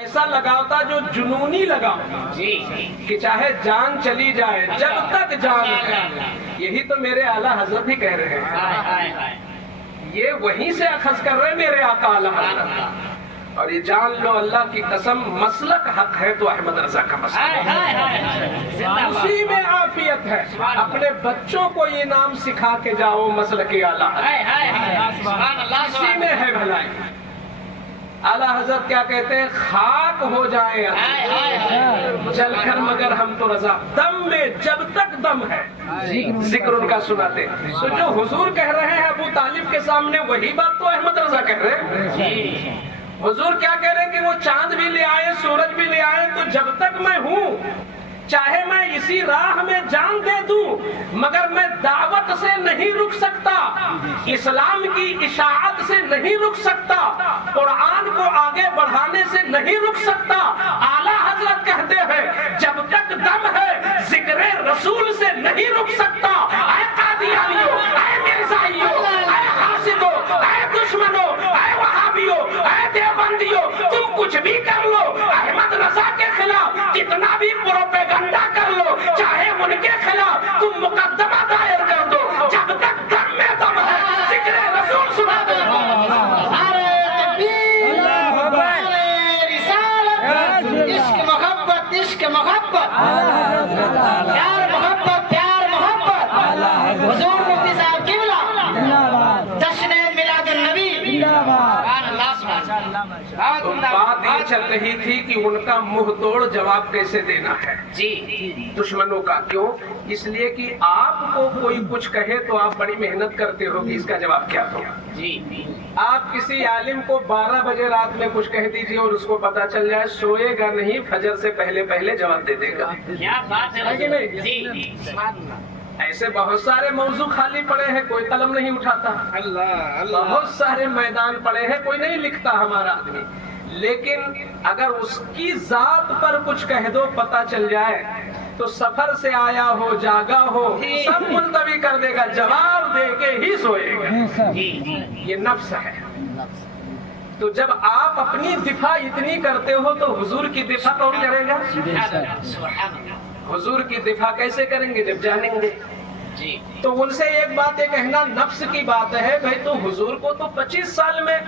ایسا لگاؤ تھا جو جنونی لگاؤ کہ چاہے جان چلی جائے جب تک جان ہے. یہی تو میرے اعلیٰ حضرت بھی کہہ رہے ہیں. یہ وہیں سے اخذ کر رہے میرے آقا اعلیٰ حضرت. اور یہ جان لو اللہ کی قسم مسلک حق ہے تو احمد رضا کا مسلک اسی میں عافیت ہے. اپنے بچوں کو یہ نام سکھا کے جاؤ مسلک اعلیٰ حضرت, اسی میں ہے بھلائی. اعلیٰ حضرت کیا کہتے ہیں؟ خاک ہو جائیں چل کر مگر ہم تو رضا, دم میں جب تک دم ہے ذکر ان کا سناتے. تو جو حضور کہہ رہے ہیں ابو طالب کے سامنے وہی بات تو احمد رضا کہہ رہے ہیں. حضور کیا کہہ رہے ہیں کہ وہ چاند بھی لے آئے سورج بھی لے آئے تو جب تک میں ہوں چاہے میں اسی راہ میں جان دے دوں مگر میں دعوت سے نہیں رک سکتا, اسلام کی اشاعت سے نہیں رک سکتا, قرآن کو آگے بڑھانے سے نہیں رک سکتا. اعلیٰ حضرت کہتے ہیں جب تک دم ہے ذکر رسول سے نہیں رک سکتا. اے قادیانیوں, اے مرزائیوں, اے حاسدوں, اے دشمنوں, اے وہابیوں, اے دیوبندیوں, تم کچھ بھی کر لو, احمد رضا کے خلاف کتنا بھی پروپیگنڈا کر لو, چاہے ان کے خلاف تم مقدمہ دائر کر دو, جب تک دم میں دم ہے ذکر رسول سنا دو. عشق محبت, عشق محبت, پیار محبت, پیار محبت. حضور مفتی صاحب قبلہ جشن میلاد النبی. بات یہ چل رہی تھی کہ ان کا منہ توڑ جواب کیسے دینا ہے دشمنوں کا. کیوں؟ اس لیے کہ آپ کو کوئی کچھ کہے تو آپ بڑی محنت کرتے ہو کہ اس کا جواب کیا دو. آپ کسی عالم کو 12 بجے رات میں کچھ کہہ دیجئے اور اس کو پتا چل جائے, سوئے گا نہیں, فجر سے پہلے پہلے جواب دے دے گا. ہے کہ نہیں؟ ایسے بہت سارے موضوع خالی پڑے ہیں, کوئی قلم نہیں اٹھاتا. بہت سارے میدان پڑے ہیں, کوئی نہیں لکھتا ہمارا آدمی. لیکن اگر اس کی ذات پر کچھ کہہ دو پتا چل جائے تو سفر سے آیا ہو جاگا ہو سب ملتوی کر دے گا, جواب دے کے ہی سوئے گا. یہ نفس ہے. تو جب آپ اپنی دفاع اتنی کرتے ہو تو حضور کی دفاع کون کرے گا؟ حضور کی دفاع کیسے کریں گے جب جانیں گے. تو ان سے ایک بات یہ کہنا نفس کی بات ہے. بھائی تو حضور کو تو 25 سال میں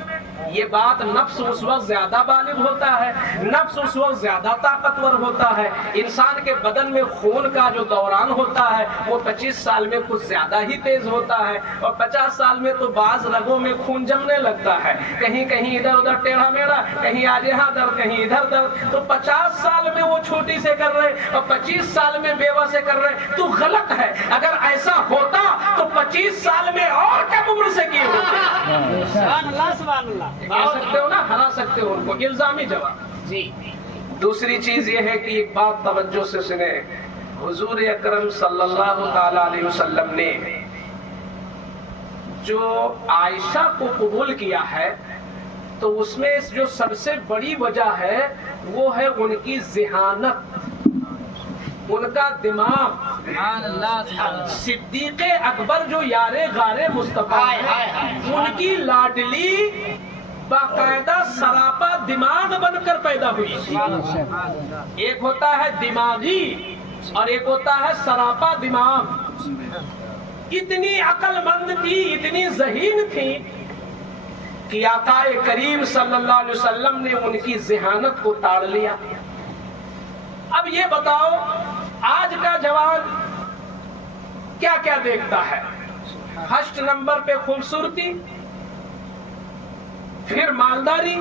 یہ بات, نفس اس وقت زیادہ بالغ ہوتا ہے, نفس اس وقت زیادہ طاقتور ہوتا ہے. انسان کے بدن میں خون کا جو دوران ہوتا ہے وہ 25 سال میں کچھ زیادہ ہی تیز ہوتا ہے, اور 50 سال میں تو بعض رگوں میں خون جمنے لگتا ہے, کہیں کہیں ادھر ادھر ٹیڑھا میڑھا, کہیں آج یہاں درد کہیں ادھر درد. تو 50 سال میں وہ چھوٹی سے کر رہے اور 25 سال میں بیوہ سے کر رہے, تو غلط ہے. اگر ایسا ہوتا تو 25 سال میں اور کم عمر سے کیے ہوتے. کہہ سکتے ہو نا, ہرا سکتے ہو ان کو, الزامی جواب. دوسری چیز یہ ہے کہ ایک بات توجہ سے سنیں, حضور اکرم صلی اللہ تعالی علیہ وسلم نے جو عائشہ کو قبول کیا ہے تو اس میں جو سب سے بڑی وجہ ہے وہ ہے ان کی ذہانت, ان کا دماغ. صدیق اکبر جو یار غار مصطفیٰ ہے, ان کی لاڈلی باقاعدہ سراپا دماغ بن کر پیدا ہوئی. ایک ہوتا ہے دماغی اور ایک ہوتا ہے سراپا دماغ. اتنی عقل مند تھی, اتنی ذہین تھی کہ آقا کریم صلی اللہ علیہ وسلم نے ان کی ذہانت کو تاڑ لیا. اب یہ بتاؤ آج کا جوان کیا کیا دیکھتا ہے؟ فرسٹ نمبر پہ خوبصورتی, پھر مالداری.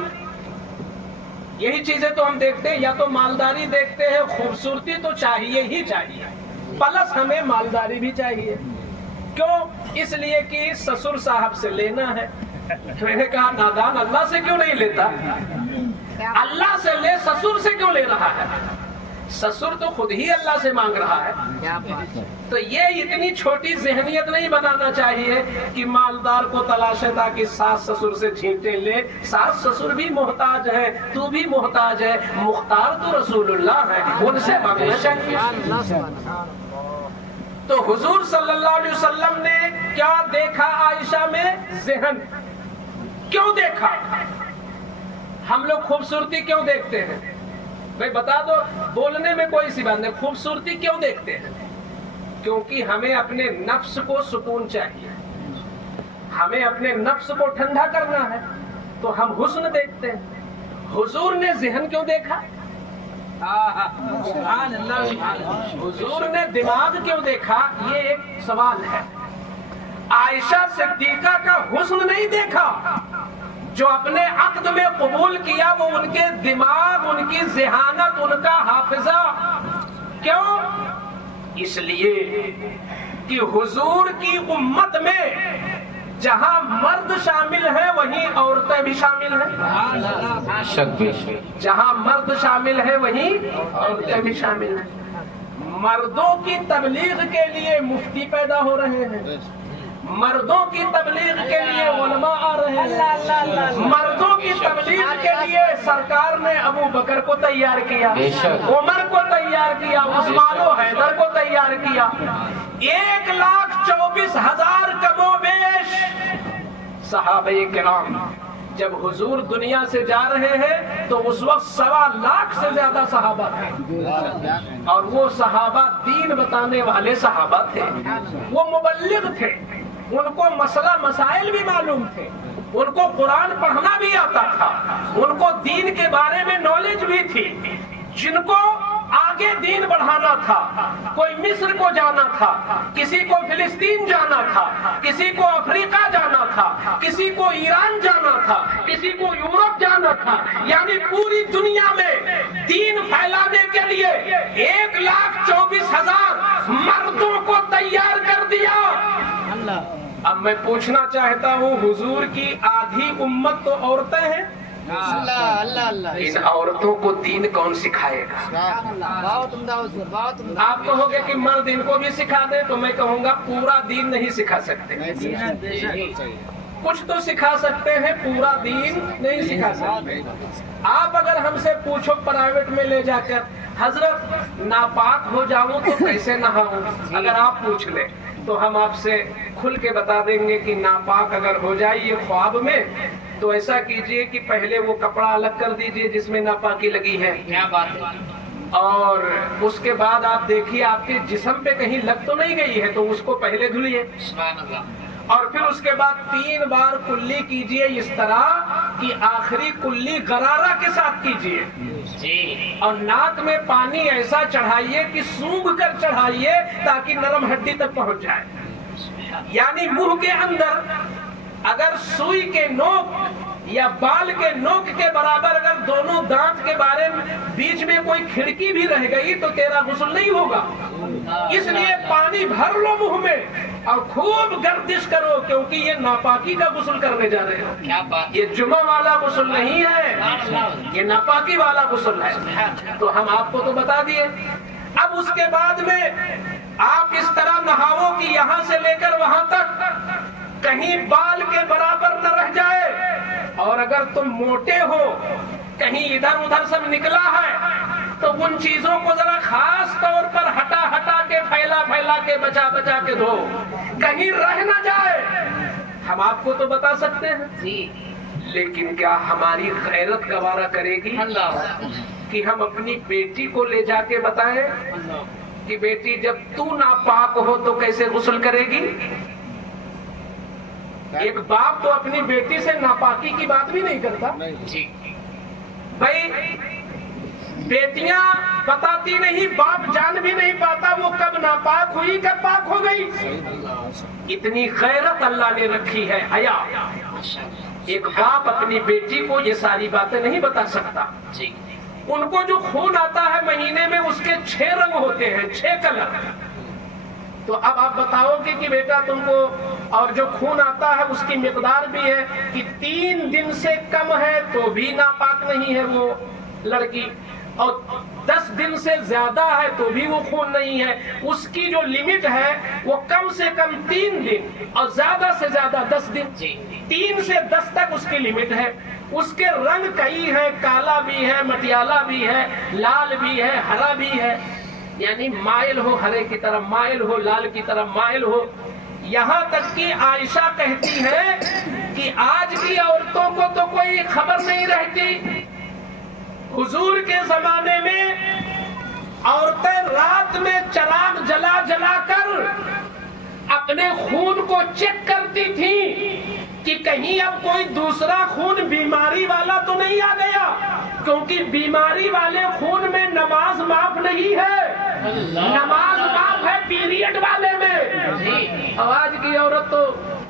یہی چیزیں تو ہم دیکھتے ہیں, یا تو مالداری دیکھتے ہیں, خوبصورتی تو چاہیے ہی چاہیے, پلس ہمیں مالداری بھی چاہیے. کیوں؟ اس لیے کہ سسر صاحب سے لینا ہے. میں نے کہا نادان, اللہ سے کیوں نہیں لیتا؟ اللہ سے لے, سسر سے کیوں لے رہا ہے؟ سسر تو خود ہی اللہ سے مانگ رہا ہے. تو یہ اتنی چھوٹی ذہنیت نہیں بنانا چاہیے کہ مالدار کو تلاش ہے تاکہ ساس سسر سے چھینٹے لے. ساس سسر بھی محتاج ہے, تو بھی محتاج ہے, مختار تو رسول اللہ ہے, ان سے مانگنا چاہیے. تو حضور صلی اللہ علیہ وسلم نے کیا دیکھا عائشہ میں؟ ذہن. کیوں دیکھا؟ ہم لوگ خوبصورتی کیوں دیکھتے ہیں؟ بھائی بتا دو، بولنے میں کوئی سی بات نہیں، خوبصورتی کیوں دیکھتے ہیں؟ کیونکہ ہمیں اپنے نفس کو سکون چاہیے، ہمیں اپنے نفس کو ٹھنڈا کرنا ہے تو ہم حسن دیکھتے ہیں۔ حضور نے ذہن کیوں دیکھا؟ حضور نے دماغ کیوں دیکھا؟ یہ ایک سوال ہے۔ عائشہ صدیقہ کا حسن نہیں دیکھا، جو اپنے عقد میں قبول کیا وہ ان کے دماغ، ان کی ذہانت، ان کا حافظہ۔ کیوں؟ اس لیے کہ حضور کی امت میں جہاں مرد شامل ہے وہیں عورتیں بھی شامل ہیں، جہاں مرد شامل ہے وہیں عورتیں بھی شامل ہیں۔ مردوں کی تبلیغ کے لیے مفتی پیدا ہو رہے ہیں، مردوں کی تبلیغ کے لیے علماء آ رہے ہیں، مردوں کی تبلیغ کے لیے سرکار نے ابو بکر کو تیار کیا، عمر کو تیار کیا، عثمان و حیدر کو تیار کیا۔ 1,24,000 کم و بیش صحابہ کرام جب حضور دنیا سے جا رہے ہیں تو اس وقت 1.25 سے زیادہ صحابہ تھے، اور وہ صحابہ دین بتانے والے صحابہ تھے، وہ مبلغ تھے، ان کو مسئلہ مسائل بھی معلوم تھے، ان کو قرآن پڑھنا بھی آتا تھا، ان کو دین کے بارے میں نالج بھی تھی۔ جن کو آگے دین بڑھانا تھا، کوئی مصر کو جانا تھا، کسی کو فلسطین جانا تھا، کسی کو افریقہ جانا تھا، کسی کو ایران جانا تھا، کسی کو یورپ جانا تھا، یعنی پوری دنیا میں دین پھیلانے کے لیے 1,24,000 مردوں کو تیار کر دیا۔ اب میں پوچھنا چاہتا ہوں، حضور کی آدھی امت تو عورتیں ہیں، ان عورتوں کو دین کون سکھائے گا؟ آپ کہو گے کہ مرد ان کو بھی سکھا دے، تو میں کہوں گا پورا دین نہیں سکھا سکتے، کچھ تو سکھا سکتے ہیں، پورا دین نہیں سکھا سکتے۔ آپ اگر ہم سے پوچھو پرائیویٹ میں لے جا کر، حضرت ناپاک ہو جاؤں تو کیسے نہاؤں، اگر آپ پوچھ لیں تو ہم آپ سے کھل کے بتا دیں گے کہ ناپاک اگر ہو جائیے خواب میں تو ایسا کیجئے کہ پہلے وہ کپڑا الگ کر دیجئے جس میں ناپاکی لگی ہے، کیا بات ہے، اور اس کے بعد آپ دیکھیے آپ کے جسم پہ کہیں لگ تو نہیں گئی ہے تو اس کو پہلے دھلیے، سبحان اللہ، اور پھر اس کے بعد 3 بار کلی کیجئے، اس طرح کہ آخری کلی غرارہ کے ساتھ کیجئے، جی، اور ناک میں پانی ایسا چڑھائیے کہ سونگھ کر چڑھائیے تاکہ نرم ہڈی تک پہنچ جائے، یعنی منہ کے اندر اگر سوئی کے نوک یا بال کے نوک کے برابر اگر دونوں دانت کے بارے میں بیچ میں کوئی کھڑکی بھی رہ گئی تو تیرا غسل نہیں ہوگا۔ اس لیے پانی بھر لو منہ میں اور خوب گردش کرو، کیونکہ یہ ناپاکی کا غسل کرنے جا رہے ہو، کیا بات، یہ جمعہ والا غسل نہیں ہے، یہ ناپاکی والا غسل ہے۔ تو ہم آپ کو تو بتا دیے۔ اب اس کے بعد میں آپ اس طرح نہاؤ کہ یہاں سے لے کر وہاں تک کہیں بال کے برابر نہ رہ جائے، اور اگر تم موٹے ہو کہیں ادھر ادھر سب نکلا ہے تو ان چیزوں کو ذرا خاص طور پر ہٹا ہٹا کے پھیلا پھیلا کے بچا بچا کے دھو، کہیں رہ نہ جائے۔ ہم آپ کو تو بتا سکتے ہیں، لیکن کیا ہماری غیرت گوارا کرے گی کہ ہم اپنی بیٹی کو لے جا کے بتائیں کہ بیٹی جب تو ناپاک ہو تو کیسے غسل کرے گی؟ ایک باپ تو اپنی بیٹی سے ناپاکی کی بات بھی نہیں کرتا۔ بھائی بیٹیاں بتاتی نہیں، باپ جان بھی نہیں پاتا وہ کب ناپاک ہوئی کب پاک ہو گئی۔ اتنی غیرت اللہ نے رکھی ہے، حیا۔ ایک باپ اپنی بیٹی کو یہ ساری باتیں نہیں بتا سکتا۔ ان کو جو خون آتا ہے مہینے میں اس کے 6 رنگ ہوتے ہیں، 6 کلر۔ تو اب آپ بتاؤ گے کہ بیٹا تم کو، اور جو خون آتا ہے اس کی مقدار بھی ہے کہ 3 دن سے کم ہے تو بھی ناپاک نہیں ہے وہ لڑکی، اور 10 دن سے زیادہ ہے تو بھی وہ خون نہیں ہے۔ اس کی جو لمٹ ہے وہ کم سے کم 3 دن اور زیادہ سے زیادہ 10 دن، 3 سے 10 تک اس کی لمٹ ہے۔ اس کے رنگ کئی ہیں، کالا بھی ہے، مٹیالہ بھی ہے، لال بھی ہے، ہرا بھی ہے، یعنی مائل ہو ہرے کی طرف، مائل ہو لال کی طرف، مائل ہو یہاں تک کہ عائشہ کہتی ہے کہ آج کی عورتوں کو تو کوئی خبر نہیں رہتی، حضور کے زمانے میں عورتیں رات میں چراغ جلا جلا کر اپنے خون کو چیک کرتی تھیں کہ کہیں اب کوئی دوسرا خون بیماری والا تو نہیں آ گیا، کیونکہ بیماری والے خون میں نماز معاف نہیں ہے، نماز معاف ہے پیریڈ والے میں۔ آج کی عورت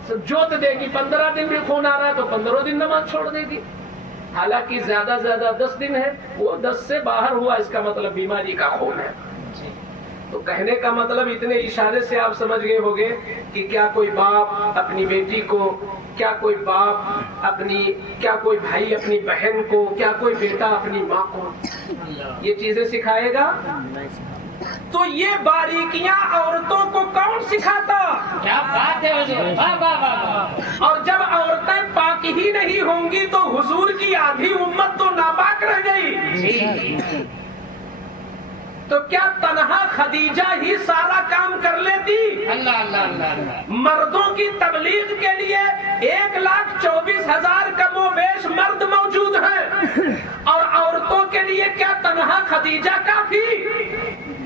تو جوت دے گی، 15 دن بھی خون آ رہا ہے تو 15 دن نماز چھوڑ دے گی، حالانکہ زیادہ سے زیادہ 10 دن ہے، وہ 10 سے باہر ہوا، اس کا مطلب بیماری کا خون ہے۔ تو کہنے کا مطلب اتنے اشارے سے آپ سمجھ گئے ہوگے کہ کیا کوئی باپ اپنی بیٹی کو، کیا کوئی باپ اپنی، کیا کوئی بھائی اپنی بہن کو، کیا کوئی بیٹا اپنی ماں کو یہ چیزیں سکھائے گا؟ تو یہ باریکیاں عورتوں کو کون سکھاتا؟ کیا بات ہے حضور، واہ واہ واہ۔ اور جب عورتیں پاک ہی نہیں ہوں گی تو حضور کی آدھی امت تو ناپاک رہ گئی۔ تو کیا تنہا خدیجہ ہی سارا کام کر لیتی؟ اللہ اللہ اللہ۔ مردوں کی تبلیغ کے لیے 1,24,000 کم و بیش مرد موجود ہیں، اور عورتوں کے لیے کیا تنہا خدیجہ کافی؟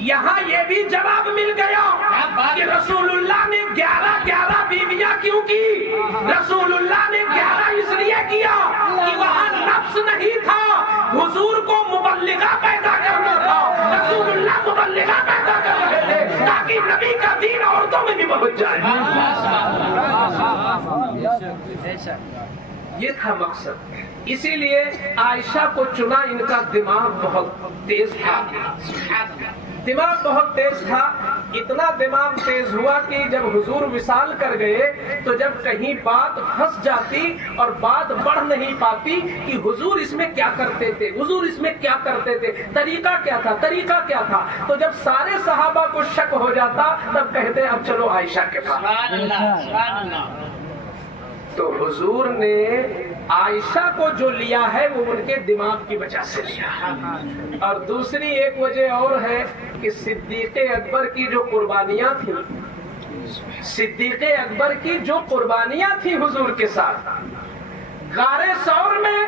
یہاں یہ بھی جواب مل گیا کہ رسول اللہ نے 11 بیویاں کیوں کی؟ رسول اللہ نے 11 اس لیے کیا کہ وہاں نفس نہیں تھا، حضور کو مبلغہ پیدا کرنا تھا، رسول اللہ مبلغہ پیدا کر رہے تھے تاکہ نبی کا دین عورتوں میں بھی پہنچ جائے۔ یہ تھا مقصد، اسی لیے عائشہ کو چنا، ان کا دماغ بہت تیز تھا، دماغ بہت تیز تھا، اتنا دماغ تیز ہوا کہ جب حضور وصال کر گئے تو جب کہیں بات پھنس جاتی اور بات بڑھ نہیں پاتی کہ حضور اس میں کیا کرتے تھے، حضور اس میں کیا کرتے تھے، طریقہ کیا تھا، طریقہ کیا تھا، تو جب سارے صحابہ کو شک ہو جاتا تب کہتے اب چلو عائشہ کے پاس۔ سبحان اللہ سبحان اللہ۔ تو حضور نے عائشہ کو جو لیا ہے وہ ان کے دماغ کی وجہ سے لیا، اور دوسری ایک وجہ اور ہے کہ صدیق اکبر کی جو قربانیاں تھیں، صدیق اکبر کی جو قربانیاں تھیں حضور کے ساتھ، غار ثور میں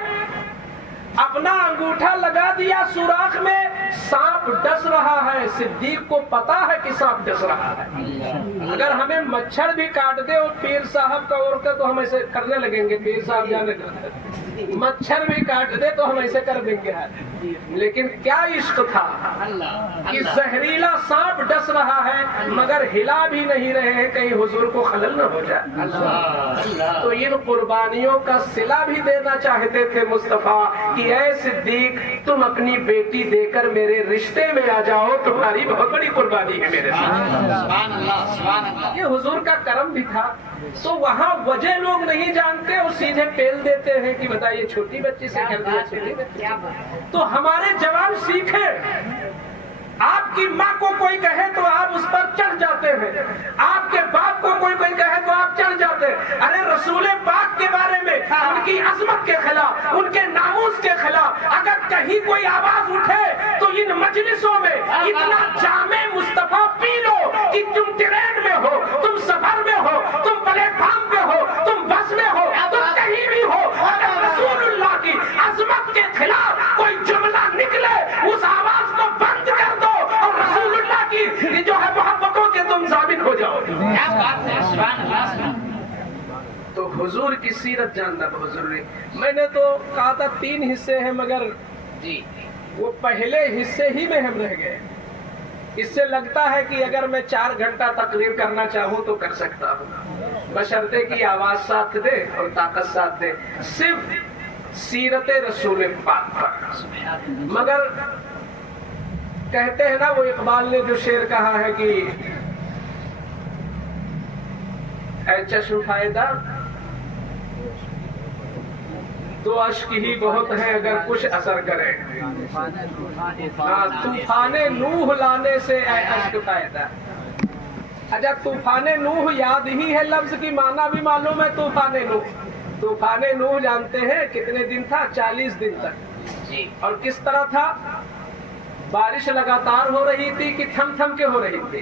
اپنا انگوٹھا لگا دیا سوراخ میں، سانپ ڈس رہا ہے، صدیق کو پتا ہے کہ سانپ ڈس رہا ہے، اگر ہمیں مچھر بھی کاٹ دے اور پیر صاحب کا اور کا تو ہم ایسے کرنے لگیں گے، پیر صاحب جانے مچھر بھی کاٹ دے تو ہم ایسے کر دیں گے، لیکن کیا عشق تھا کہ زہریلا سانپ ڈس رہا ہے مگر ہلا بھی نہیں رہے ہیں کہیں حضور کو خلل نہ ہو جائے۔ تو ان قربانیوں کا صلہ بھی دینا چاہتے تھے مصطفیٰ کہ اے صدیق تم اپنی بیٹی دے کر میرے رشتے میں آ جاؤ، تمہاری بہت بڑی قربانی ہے میرے ساتھ۔ یہ حضور کا کرم بھی تھا۔ تو وہاں وجہ لوگ نہیں جانتے اور سیدھے پیل دیتے ہیں کہ بتائیے چھوٹی بچی سے کر دیا، چھوٹی بچی۔ تو ہمارے جواب سیکھیں، آپ کی ماں کو کوئی کہے تو آپ اس پر چڑھ جاتے ہیں، آپ کے باپ کو کوئی کہے تو آپ چڑھ جاتے ہیں۔ ارے رسول پاک کے بارے میں، ان کی عظمت کے خلاف، ان کے ناموس کے خلاف اگر کہیں کوئی آواز اٹھے تو ان مجلسوں میں اتنا جامع مصطفیٰ پی لو کہ تم ٹرین میں ہو، تم سفر میں ہو، تم پلیٹ فارم پہ ہو، تم بس میں ہو، تم کہیں بھی ہو، اگر رسول اللہ کی عظمت کے خلاف کوئی جملہ نکلے اس آواز کو بند کر دو اور رسول اللہ کی جو ہے محبتوں کے تم ثابت ہو جاؤ۔ کیا بات ہے، سبحان اللہ۔ تو حضور کی سیرت جاننا بہت ضروری۔ میں نے تو کہا تھا 3 حصے ہیں مگر وہ پہلے حصے ہی میں ہم رہ گئے۔ اس سے لگتا ہے کہ اگر میں 4 گھنٹہ تقریر کرنا چاہوں تو کر سکتا ہوں، بشرطے کی آواز ساتھ دے اور طاقت ساتھ دے، صرف سیرت رسول پاک پر۔ مگر کہتے ہیں نا وہ اقبال نے جو شعر کہا ہے کہ اے چشم فائدہ تو اشک ہی بہت ہے اگر کچھ اثر کرے، طوفان نوح لانے سے اے اشک فائدہ۔ اچھا طوفان نوح یاد ہی ہے، لفظ کی معنی بھی معلوم ہے۔ طوفان نوح جانتے ہیں کتنے دن تھا؟ 40 دن تک۔ اور کس طرح تھا؟ بارش لگاتار ہو رہی تھی کہ تھم تھم کے ہو رہی تھی؟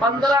15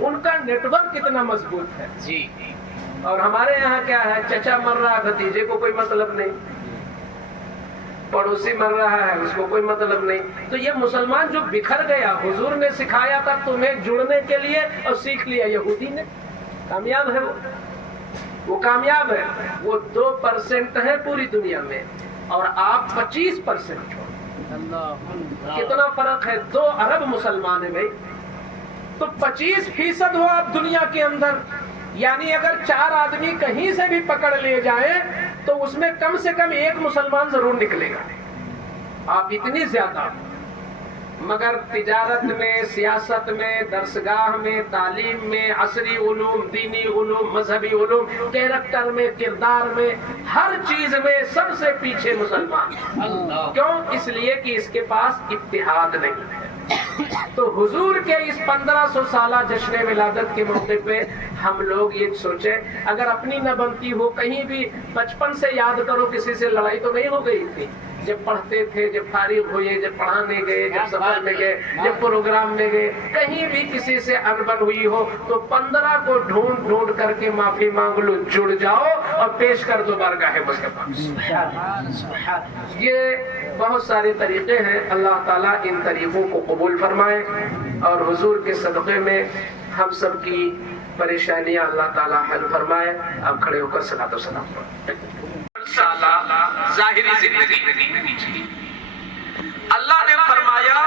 ان کا نیٹورک کتنا مضبوط ہے. جی. اور ہمارے یہاں کیا ہے, چچا مر رہا ہے بھتیجے کو کوئی مطلب نہیں, پڑوسی مر رہا ہے اس کو کوئی مطلب نہیں. تو یہ مسلمان جو بکھر گیا, حضور نے سکھایا تھا تمہیں جڑنے کے لیے اور سیکھ لیا یہودی نے, کامیاب ہے وہ کامیاب ہے. وہ 2% ہے پوری دنیا میں اور آپ 25% ہو. کتنا فرق ہے, 2 ارب مسلمان ہیں بھائی, تو 25% ہو آپ دنیا کے اندر. یعنی اگر 4 آدمی کہیں سے بھی پکڑ لے جائیں تو اس میں کم سے کم 1 مسلمان ضرور نکلے گا. آپ اتنی زیادہ, مگر تجارت میں, سیاست میں, درسگاہ میں, تعلیم میں, عصری علوم, دینی علوم, مذہبی علوم, کیریکٹر میں, کردار میں, ہر چیز میں سب سے پیچھے مسلمان. کیوں؟ اس لیے کہ اس کے پاس اتحاد نہیں ہے. تو حضور کے اس 1500 سالہ جشن ولادت کے موقع پہ ہم لوگ یہ سوچیں, اگر اپنی نہ بنتی ہو, کہیں بھی بچپن سے یاد کرو کسی سے لڑائی تو نہیں ہو گئی تھی جب پڑھتے تھے, جب فارغ ہوئے, جب پڑھانے گئے, جب سفر میں گئے, جب پروگرام میں گئے, کہیں بھی کسی سے انبن ہوئی ہو تو 15 کو ڈھونڈ ڈھونڈ کر کے معافی مانگ لو, جڑ جاؤ اور پیش کر دو بارگاہ مصطفیٰ. یہ بہت سارے طریقے ہیں. اللہ تعالیٰ ان طریقوں کو قبول فرمائے اور حضور کے صدقے میں ہم سب کی پریشانیاں اللہ تعالیٰ حل فرمائے. آپ کھڑے ہو کر صلاۃ و سلام پڑھیں. ظاہری زندگی, اللہ نے فرمایا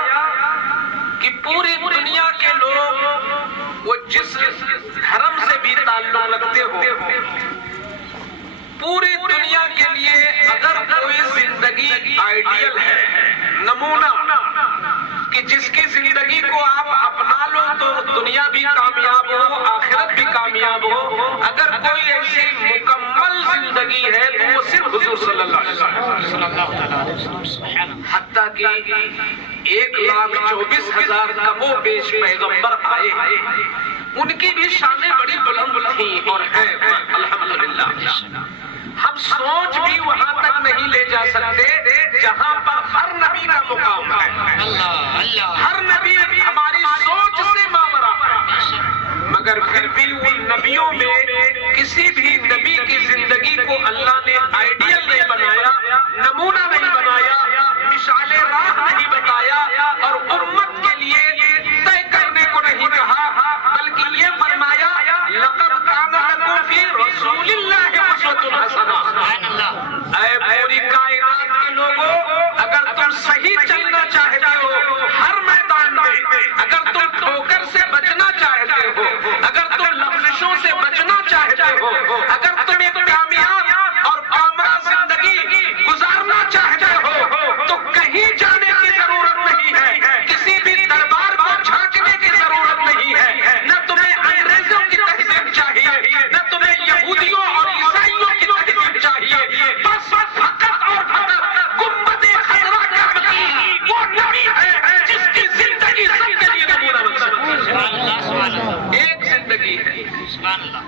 کہ پوری دنیا کے لوگ وہ جس دھرم سے بھی تعلق رکھتے ہو, پوری دنیا کے لیے اگر کوئی زندگی آئیڈیل ہے, نمونہ, کہ جس کی زندگی کو آپ اپنا لو تو دنیا بھی کامیاب ہو, آخرت بھی کامیاب ہو, اگر کوئی ایسی مکمل زندگی ہے تو وہ صرف حضور صلی اللہ علیہ وسلم. حتیٰ کہ 1,24,000 کم و بیش پیغمبر آئے, ان کی بھی شانیں بڑی بلند تھیں اور ہیں الحمدللہ. ہم سوچ بھی وہاں تک نہیں لے جا سکتے جہاں پر ہر نبی کا مقام ہے. ہر نبی ہماری سوچ سے ماورا ہے, مگر پھر بھی ان نبیوں میں کسی بھی نبی کی زندگی کو اللہ نے آئیڈیل نہیں بنایا, نمونہ نہیں بنایا, مثال راہ نہیں بتایا اور امت کے لیے طے کرنے کو نہیں کہا, بلکہ یہ فرمایا لقد کان لکم فی رسول اللہ اسوۃ حسنہ. اے پوری کائنات کے لوگوں, اگر تم صحیح چلنا چاہتے ہو ہر میدان میں, اگر تم ٹھوکر سے بچنا چاہتے ہو, اگر تم لفظوں سے بچنا چاہتے ہو, اگر تم ایک کامیاب اور کامرا زندگی گزارنا چاہتے ہو تو کہیں جانے کی ضرورت نہیں ہے, کسی بھی دربار کو جھانکنے کی ضرورت نہیں ہے. نہ تمہیں انگریزوں کی تہذیب چاہیے, نہ تمہیں یہودیوں اور عیسائیوں کی تہذیب چاہیے, بس فقط اور فقط گنبد خضرا کا مقام وہ نبی ہے جس کی زندگی سب کے لیے نمونہ بن سکتی ہے. ایک زندگی ہے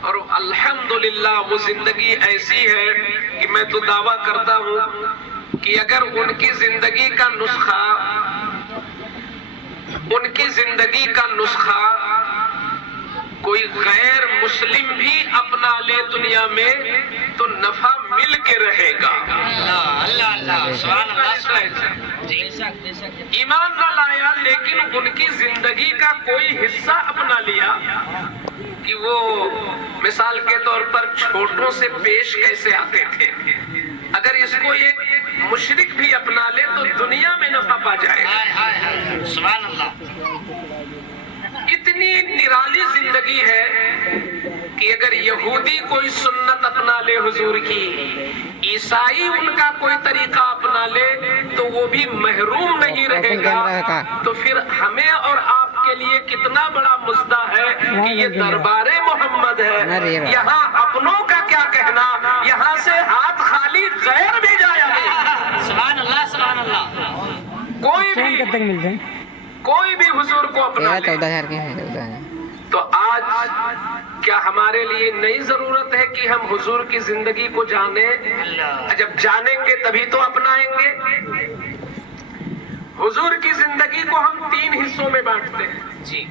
اور الحمدللہ وہ زندگی ایسی ہے کہ میں تو دعویٰ کرتا ہوں کہ اگر ان کی زندگی کا نسخہ, ان کی زندگی کا نسخہ کوئی غیر مسلم بھی اپنا لے دنیا میں تو نفع مل کے رہے گا. ایمان نہ لایا لیکن ان کی زندگی کا کوئی حصہ اپنا لیا کہ وہ مثال کے طور پر چھوٹوں سے پیش کیسے آتے تھے, اگر اس کو ایک مشرک بھی اپنا لے تو دنیا میں نفع پا جائے گا. سبحان اللہ. اتنی نرالی زندگی ہے کہ اگر یہودی کوئی سنت اپنا لے حضور کی, عیسائی ان کا کوئی طریقہ اپنا لے تو وہ بھی محروم نہیں رہے گا. تو پھر ہمیں اور آپ کے لیے کتنا بڑا مزدہ ہے کہ یہ دربار محمد ہے. یہاں اپنوں کا کیا کہنا, یہاں سے ہاتھ خالی غیر بھی جایا. سبحان اللہ, سبحان اللہ. کوئی بھی حضور کو اپنا لے تو آج کیا ہمارے لیے نئی ضرورت ہے کہ ہم حضور کی زندگی کو جانیں؟ جب جانیں گے تبھی تو اپنائیں گے. حضور کی زندگی کو ہم 3 حصوں میں بانٹتے ہیں. جی.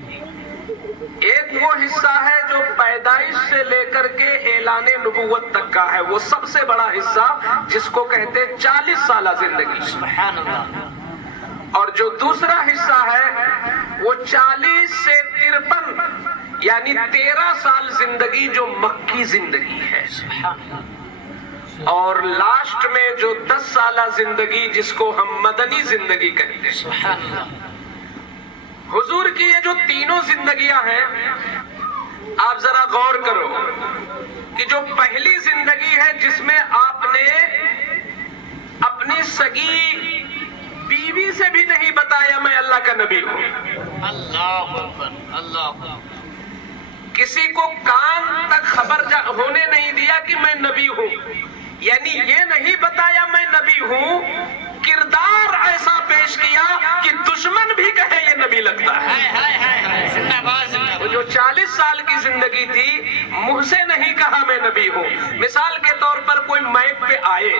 ایک وہ حصہ ہے جو پیدائش سے لے کر کے اعلان نبوت تک کا ہے، وہ سب سے بڑا حصہ جس کو کہتے 40 سالہ زندگی، سبحان اللہ، اور جو دوسرا حصہ ہے وہ 40 سے 53 یعنی 13 سال زندگی جو مکی زندگی ہے، اور لاسٹ میں جو 10 سالہ زندگی جس کو ہم مدنی زندگی کہتے ہیں۔ سبحان اللہ، حضور کی یہ جو تینوں زندگیاں ہیں، آپ ذرا غور کرو کہ جو پہلی زندگی ہے جس میں آپ نے اپنی سگی بیوی سے بھی نہیں بتایا میں اللہ کا نبی ہوں، اللہ اکبر، اللہ اکبر، کسی کو کان تک خبر ہونے نہیں دیا کہ میں نبی ہوں، یعنی یہ نہیں بتایا میں نبی ہوں، کردار ایسا پیش کیا کہ دشمن بھی کہے یہ نبی لگتا ہے۔ ہائے ہائے ہائے ہائے، زندہ باد زندہ وہ باد، جو 40 سال کی زندگی تھی، منہ سے نہیں کہا میں نبی ہوں۔ مثال کے طور پر کوئی مائک پہ آئے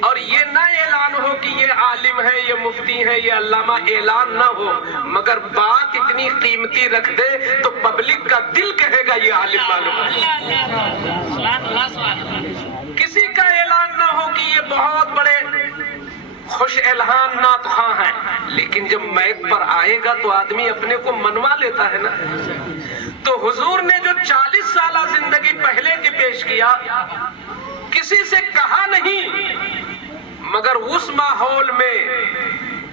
اور یہ نہ اعلان ہو کہ یہ عالم ہے، یہ مفتی ہے، یہ علامہ، اعلان نہ ہو، مگر بات اتنی قیمتی رکھ دے تو پبلک کا دل کہے گا یہ عالم معلوم ہے۔ سبحان اللہ، سبحان اللہ، کسی کا اعلان نہ ہو کہ یہ بہت بڑے خوش الہام نعت خواں ہیں، لیکن جب مائک پر آئے گا تو آدمی اپنے کو منوا لیتا ہے نا۔ تو حضور نے جو 40 سالہ زندگی پہلے کی پیش کیا، کسی سے کہا نہیں، مگر اس ماحول میں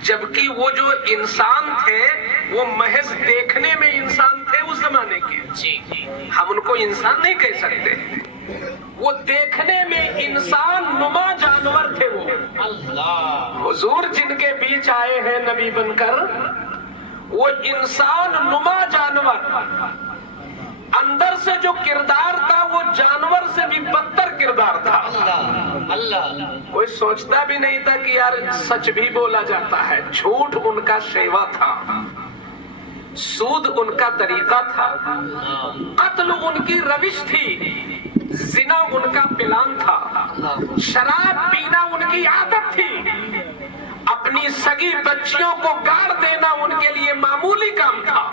جبکہ وہ جو انسان تھے وہ محض دیکھنے میں انسان تھے اس زمانے کے، جی، ہم ان کو انسان نہیں کہہ سکتے، وہ دیکھنے میں انسان نما جانور تھے۔ وہ اللہ، حضور جن کے بیچ آئے ہیں نبی بن کر، وہ انسان نما جانور، اندر سے جو کردار تھا وہ جانور سے بھی بدتر کردار تھا۔ اللہ، اللہ، کوئی سوچتا بھی نہیں تھا کہ یار سچ بھی بولا جاتا ہے، جھوٹ ان کا شیوا تھا، سود ان کا طریقہ تھا، قتل ان کی روش تھی، زنا ان کا پلان تھا، شراب پینا ان کی عادت تھی، اپنی سگی بچیوں کو گاڑ دینا ان کے لیے معمولی کام تھا۔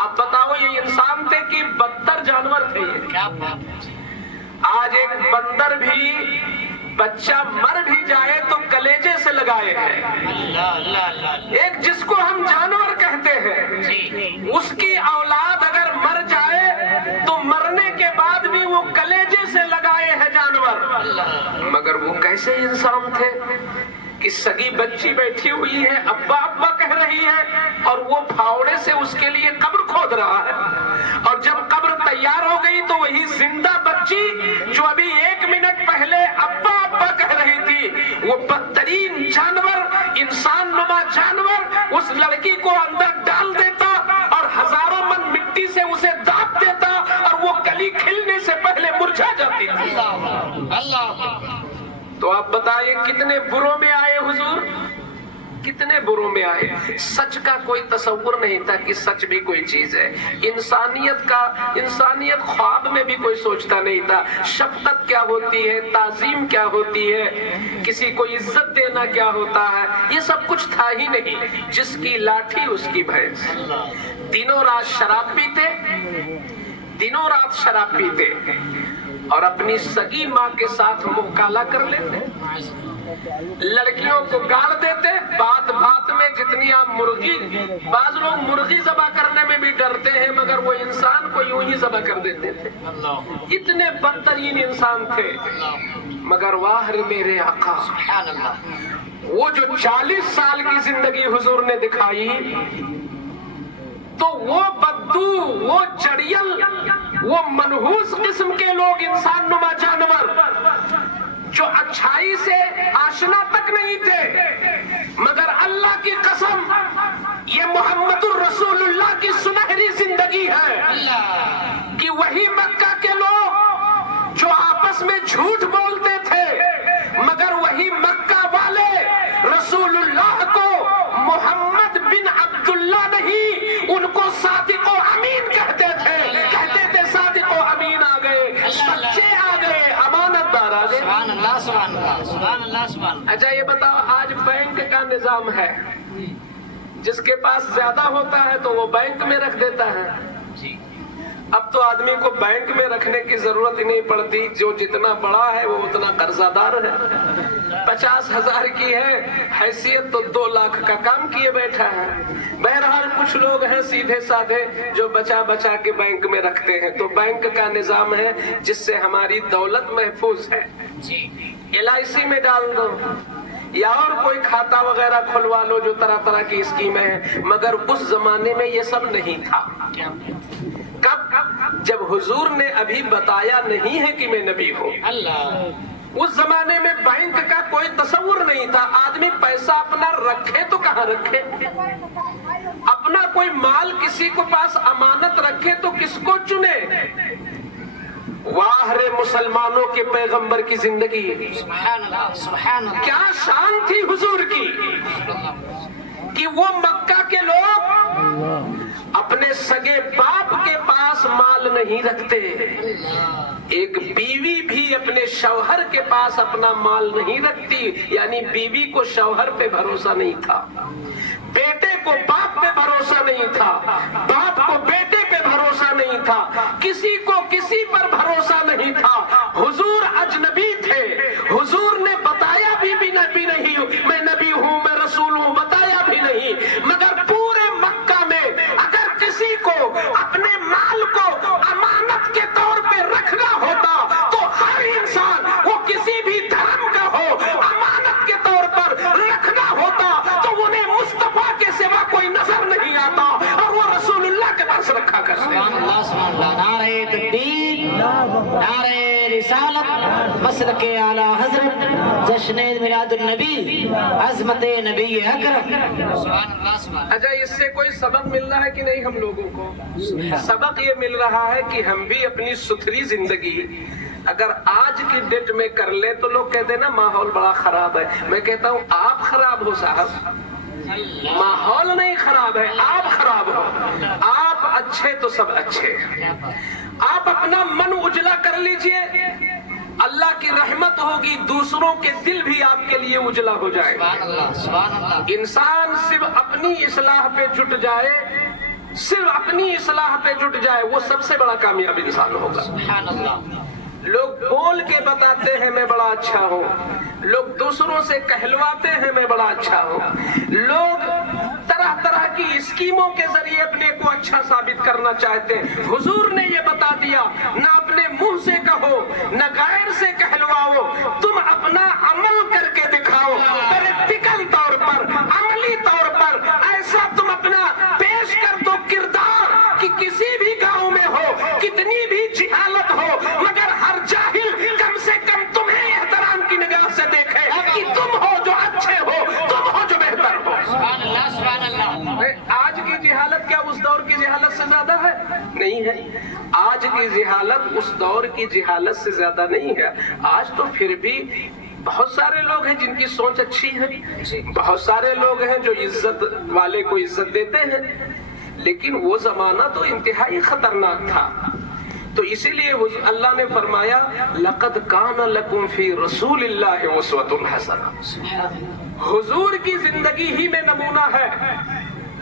آپ بتاؤ یہ انسان تھے کہ بدتر جانور تھے یہ؟ کیا بات، آج ایک بندر بھی بچہ مر بھی جائے تو کلیجے سے لگائے ہیں، اللہ، اللہ، اللہ، ایک جس کو ہم جانور کہتے ہیں، جی، اس کی اولاد اگر مر جائے تو مرنے کے بعد بھی وہ کلیجے سے لگائے ہیں جانور، مگر وہ کیسے انسان تھے کہ سگی بچی بیٹھی ہوئی ہے، ابا ابا کہہ رہی ہے، اور وہ پھاوڑے سے اس کے لیے قبر کھود رہا ہے، اور جب قبر تیار ہو گئی تو وہی زندہ بچی جو ابھی 1 منٹ پہلے ابا ابا کہہ رہی تھی، وہ بدترین جانور، انسان نما جانور، اس لڑکی کو اندر ڈال دیتا اور ہزاروں من مٹی سے اسے داب دیتا اور وہ کلی کھلنے سے پہلے مرجھا جاتی تھی۔ اللہ، تو آپ بتائیں کتنے بروں میں آئے حضور، کتنے بروں میں آئے۔ سچ کا کوئی تصور نہیں تھا کہ سچ بھی کوئی چیز ہے، انسانیت خواب میں بھی کوئی سوچتا نہیں تھا، شفقت کیا ہوتی ہے، تعظیم کیا ہوتی ہے، کسی کو عزت دینا کیا ہوتا ہے، یہ سب کچھ تھا ہی نہیں۔ جس کی لاٹھی اس کی بھینس، دنوں رات شراب پیتے، دنوں رات شراب پیتے اور اپنی سگی ماں کے ساتھ منہ کالا کر لیتے، لڑکیوں کو گاڑ دیتے، بات بات میں جتنی آپ مرغی، بعض لوگ مرغی ذبح کرنے میں بھی ڈرتے ہیں مگر وہ انسان کو یوں ہی ذبح کر دیتے تھے، اتنے بدترین انسان تھے۔ مگر واہ میرے آقا، سبحان اللہ، وہ جو 40 سال کی زندگی حضور نے دکھائی تو وہ بدو، وہ چڑیل، وہ منحوس قسم کے لوگ، انسان نما جانور جو اچھائی سے آشنا تک نہیں تھے، مگر اللہ کی قسم یہ محمد الرسول اللہ کی سنہری زندگی ہے کہ وہی مکہ کے لوگ جو آپس میں جھوٹ بولتے تھے، مگر وہی مکہ والے رسول اللہ کو محمد بن عبداللہ نہیں، ان کو صادق و امین کہتے تھے، کہتے تھے صادق و امین آ گئے، سچے آ گئے، امانت دار آ گئے۔ سبحان اللہ، سبحان اللہ، سبحان اللہ، سبحان اللہ، اچھا یہ بتاؤ، آج بینک کا نظام ہے، جس کے پاس زیادہ ہوتا ہے تو وہ بینک میں رکھ دیتا ہے، جی اب تو آدمی کو بینک میں رکھنے کی ضرورت ہی نہیں پڑتی، جو جتنا بڑا ہے وہ اتنا قرضہ دار ہے۔ 50,000 کی ہے حیثیت تو 2 لاکھ کا کام کیے بیٹھا ہے۔ بہرحال کچھ لوگ ہیں سیدھے سادھے جو بچا بچا کے بینک میں رکھتے ہیں، تو بینک کا نظام ہے جس سے ہماری دولت محفوظ ہے۔ جی LIC میں ڈال دو یا اور کوئی کھاتا وغیرہ کھلوا لو، جو طرح طرح کی اسکیمیں ہیں، مگر اس زمانے میں یہ سب نہیں تھا۔ کب؟ جب حضور نے ابھی بتایا نہیں ہے کہ میں نبی ہوں۔ اللہ اس زمانے میں بینک کا کوئی تصور نہیں تھا۔ آدمی پیسہ اپنا رکھے تو کہاں رکھے؟ اپنا کوئی مال کسی کو پاس امانت رکھے تو کس کو چنے؟ واہ رے مسلمانوں کے پیغمبر کی زندگی، سبحان اللہ سبحان اللہ کیا شان تھی حضور کی کہ وہ مکہ کے لوگ اپنے سگے باپ کے پاس مال نہیں رکھتے، ایک بیوی بھی اپنے شوہر کے پاس اپنا مال نہیں رکھتی، یعنی بیوی کو شوہر پہ بھروسہ نہیں تھا، بیٹے کو باپ پہ بھروسہ نہیں تھا، باپ کو بیٹے پہ بھروسہ نہیں تھا، کسی کو کسی پر بھروسہ نہیں تھا۔ حضور اجنبی تھے، حضور نے بتایا بھی نبی نہیں ہوں، میں نبی ہوں، میں رسول ہوں، بتایا بھی نہیں، مگر پورے مکہ میں اگر کسی کو اپنے مال کو امانت کے طور پہ رکھنا ہوتا تو ہر انسان وہ کسی بھی دھرم کا ہو امانت کے طور پر رکھنا ہوتا تو انہیں مصطفیٰ کے سوا کوئی نظر نہیں آتا اور وہ رسول اللہ کے پاس رکھا کرتے۔ سبحان اللہ سبحان اللہ، نعرہ تکبیر، نعرہ رسالت، مسلک اعلی حضرت، جشن میلاد النبی، عظمت نبی اکرم۔ سبحان اللہ سبحان اللہ۔ اچھا، اس سے کوئی سبق مل رہا ہے کہ نہیں ہم لوگوں کو؟ سبق یہ مل رہا ہے کہ ہم بھی اپنی ستھری زندگی اگر آج کی ڈیٹ میں کر لیں تو لوگ کہتے ہیں نا ماحول بڑا خراب ہے، میں کہتا ہوں آپ خراب ہو صاحب، ماحول نہیں خراب ہے، آپ خراب ہو۔ آپ اچھے تو سب اچھے، آپ اپنا من اجلا کر لیجئے، اللہ کی رحمت ہوگی، دوسروں کے دل بھی آپ کے لیے اجلا ہو جائے۔ سبحان اللہ سبحان اللہ۔ انسان صرف اپنی اصلاح پہ جٹ جائے، صرف اپنی اصلاح پہ جٹ جائے، وہ سب سے بڑا کامیاب انسان ہوگا۔ سبحان اللہ۔ لوگ بول کے بتاتے ہیں میں بڑا اچھا ہوں، لوگ دوسروں سے کہلواتے ہیں میں بڑا اچھا ہوں، لوگ طرح طرح کی اسکیموں کے ذریعے اپنے کو اچھا ثابت کرنا چاہتے ہیں۔ حضور نے یہ بتا دیا، نہ اپنے منہ سے کہو نہ غیر سے کہلواؤ، تم اپنا عمل کر کے دکھاؤ، پریکٹیکل طور پر، عملی طور پر ایسا تم اپنا پیش کر دو کردار کہ کسی بھی گاؤں میں ہو، کتنی بھی جہالت ہو، مگر ہر جاہل کم سے کم تمہیں احترام کی نگاہ سے دیکھے کہ تم ہو جو اچھے ہو، تم ہو جو بہتر ہو۔ سبحان اللہ سبحان اللہ۔ آج کی جہالت کیا اس دور کی جہالت سے زیادہ ہے؟ نہیں ہے۔ آج کی جہالت اس دور کی جہالت سے زیادہ نہیں ہے۔ آج تو پھر بھی بہت سارے لوگ ہیں جن کی سوچ اچھی ہے، بہت سارے لوگ ہیں جو عزت والے کو عزت دیتے ہیں، لیکن وہ زمانہ تو انتہائی خطرناک تھا۔ تو اسی لیے اللہ نے فرمایا لَقَدْ كَانَ لَكُمْ فِي رَسُولِ اللَّهِ أُسْوَةٌ حَسَنَةٌ، حضور کی زندگی ہی میں نمونہ ہے،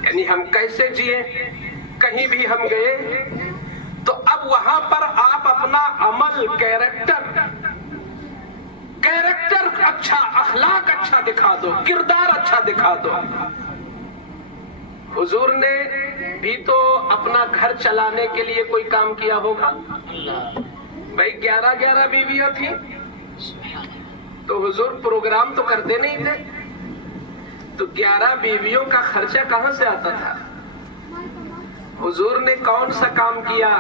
یعنی ہم کیسے جیے، کہیں بھی ہم گئے تو اب وہاں پر آپ اپنا عمل، کیریکٹر اچھا، اخلاق اچھا دکھا دو، کردار اچھا دکھا دو۔ حضور نے بھی تو اپنا گھر چلانے کے لیے کوئی کام کیا ہوگا، بھائی 11 بیویاں تھیں تو حضور پروگرام تو کرتے نہیں تھے، تو 11 بیویوں کا خرچہ کہاں سے آتا تھا؟ حضور نے کون سا کام کیا؟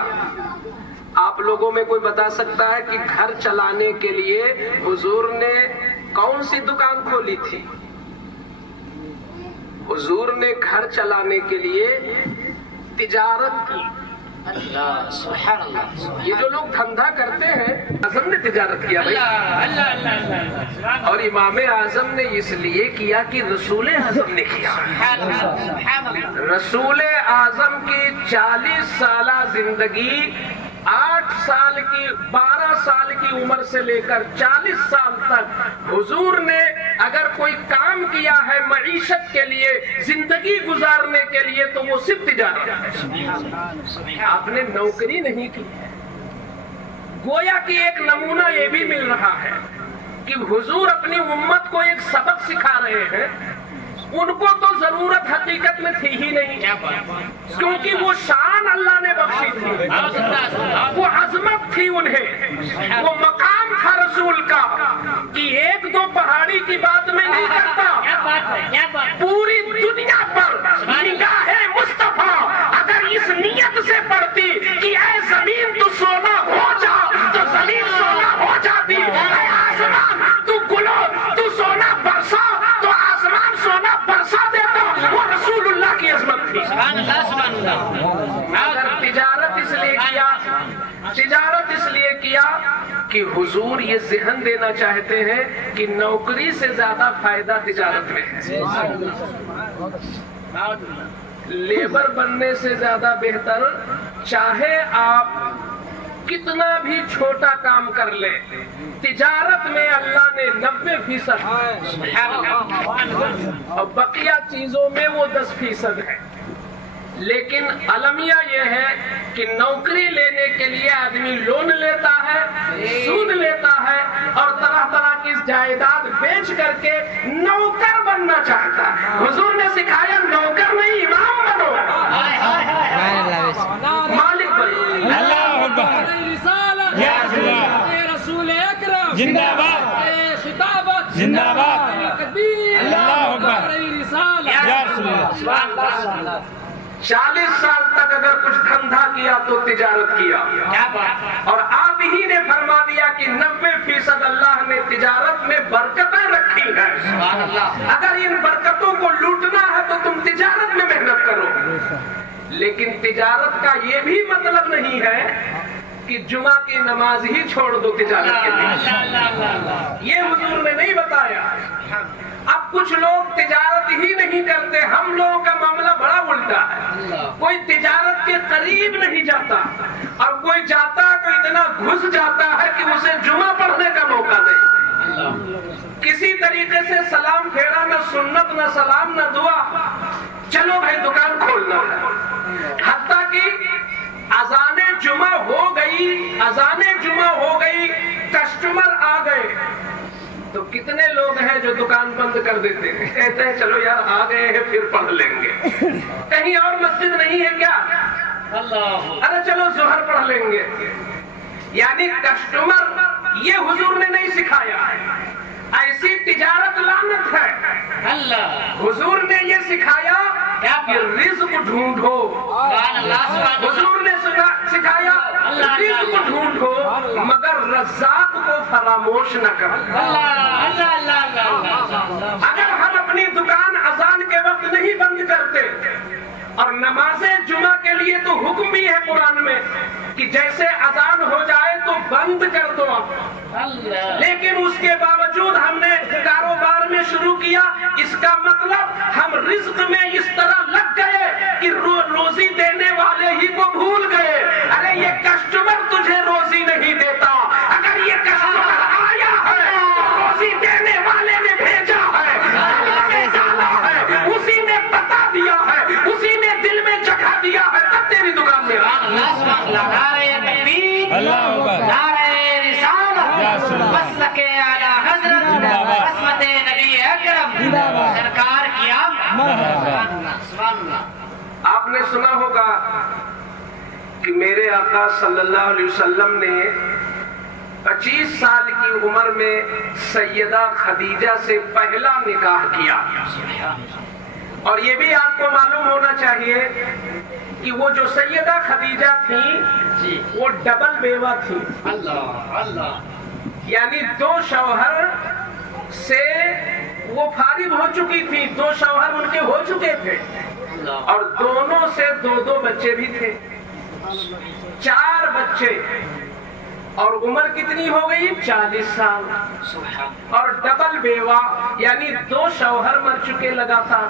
آپ لوگوں میں کوئی بتا سکتا ہے کہ گھر چلانے کے لیے حضور نے کون سی دکان کھولی تھی؟ حضور نے گھر چلانے کے لیے تجارت کی۔ اللہ سبحان اللہ۔ یہ جو لوگ دھندا کرتے ہیں، اعظم نے تجارت کیا بھائی، اور امام اعظم نے اس لیے کیا کہ رسول اعظم نے کیا۔ رسول اعظم کی 40 سالہ زندگی 8 سال کی 12 سال کی عمر سے لے کر 40 سال تک حضور نے اگر کوئی کام کیا ہے معیشت کے لیے، زندگی گزارنے کے لیے، تو وہ صرف تجارت ہے۔ آپ نے نوکری نہیں کی۔ گویا کہ ایک نمونہ یہ بھی مل رہا ہے کہ حضور اپنی امت کو ایک سبق سکھا رہے ہیں۔ ان کو تو ضرورت حقیقت میں تھی ہی نہیں، کیونکہ وہ شان اللہ نے بخشی تھی، وہ عظمت تھی انہیں، وہ مقام تھا رسول کا کہ 1-2 پہاڑی کی بات میں نہیں کرتا، پوری دنیا پر نگاہ مصطفیٰ اگر اس نیت سے پڑتی کہ اے زمین تو سونا ہو جا، تو زمین سونا ہو جاتی، اے آسمان تو گلو تو سونا برسا، تو آسمان سونا برسا دیتا۔ وہ رسول اللہ کی عظمت تھی۔ اگر تجارت اس لیے کیا کہ حضور یہ ذہن دینا چاہتے ہیں کہ نوکری سے زیادہ فائدہ تجارت میں ہے، لیبر بننے سے زیادہ بہتر چاہے آپ کتنا بھی چھوٹا کام کر لیں، تجارت میں اللہ نے 90% اور بقیہ چیزوں میں وہ 10% ہے۔ لیکن المیہ یہ ہے کہ نوکری لینے کے لیے آدمی لون لیتا ہے، سود لیتا ہے، اور طرح طرح کی جائیداد بیچ کر کے نوکر بننا چاہتا ہے۔ حضور نے سکھایا نوکر نہیں، امام بنو، مالک بنو۔ اللہ اکبر، یا رسول اکرم زندہ باد، خطابت زندہ باد، اللہ اکبر، یا رسول اللہ۔ 40 سال تک اگر کچھ دھندا کیا تو تجارت کیا، اور آپ ہی نے فرما دیا کہ 90% اللہ نے تجارت میں برکتیں رکھی ہیں۔ اگر ان برکتوں کو لوٹنا ہے تو تم تجارت میں محنت کرو، لیکن تجارت کا یہ بھی مطلب نہیں ہے کہ جمعہ کی نماز ہی چھوڑ دو تجارت کے لیے، یہ حضور نے نہیں بتایا۔ اب کچھ لوگ تجارت ہی نہیں کرتے، ہم لوگوں کا معاملہ بڑا الٹا ہے۔ کوئی تجارت کے قریب نہیں جاتا، اور کوئی جاتا تو اتنا گھس جاتا ہے کہ اسے جمعہ پڑھنے کا موقع نہیں۔ کسی طریقے سے سلام پھیرا، نہ سنت، نہ سلام، نہ دعا، چلو بھائی دکان کھولنا ہے۔ حتیٰ کہ اذان جمعہ ہو گئی، کسٹمر آ گئے تو کتنے لوگ ہیں جو دکان بند کر دیتے ہیں، کہتے ہیں چلو یار آ گئے ہیں پھر پڑھ لیں گے، کہیں اور مسجد نہیں ہے کیا، ارے چلو ظہر پڑھ لیں گے۔ یعنی کسٹمر یہ حضور نے نہیں سکھایا، ایسی تجارت لعنت ہے۔ حضور نے یہ سکھایا کہ رزق ڈھونڈو، حضور نے سکھایا رزق ڈھونڈو مگر رزاق کو فراموش نہ کرو۔ اگر ہم اپنی دکان اذان کے وقت نہیں بند کرتے، اور نماز جمعہ کے لیے تو حکم بھی ہے قرآن میں کہ جیسے اذان ہو جائے تو بند کر دو، لیکن اس کے باوجود ہم نے کاروبار میں شروع کیا، اس کا مطلب ہم رزق میں اس طرح لگ گئے کہ روزی دینے والے ہی کو بھول گئے۔ ارے یہ کسٹمر تجھے روزی نہیں دیتا، اگر یہ کسٹمر آیا ہے تو روزی دینے والے نے بھیجا ہے، ڈالا ہے، اسی نے بتا دیا ہے، اسی نے دل میں جگہ دیا ہے، تب تیری دکان میں نعرہ تکبیر، نعرہ رسالت، مسلک اعلی حضرت، عصمت نبی اکرم سرکار کی آپ نے سنا ہوگا کہ میرے آقا صلی اللہ علیہ وسلم نے 25 سال کی عمر میں سیدہ خدیجہ سے پہلا نکاح کیا، اور یہ بھی آپ کو معلوم ہونا چاہیے کہ وہ جو سیدہ خدیجہ تھی وہ ڈبل بیوہ تھی، یعنی 2 شوہر سے وہ فارغ ہو چکی تھی، 2 شوہر ان کے ہو چکے تھے، اور دونوں سے 2 بچے بھی تھے، 4 بچے، اور عمر کتنی ہو گئی 40 سال، اور ڈبل بیوہ یعنی 2 شوہر مر چکے لگاتار۔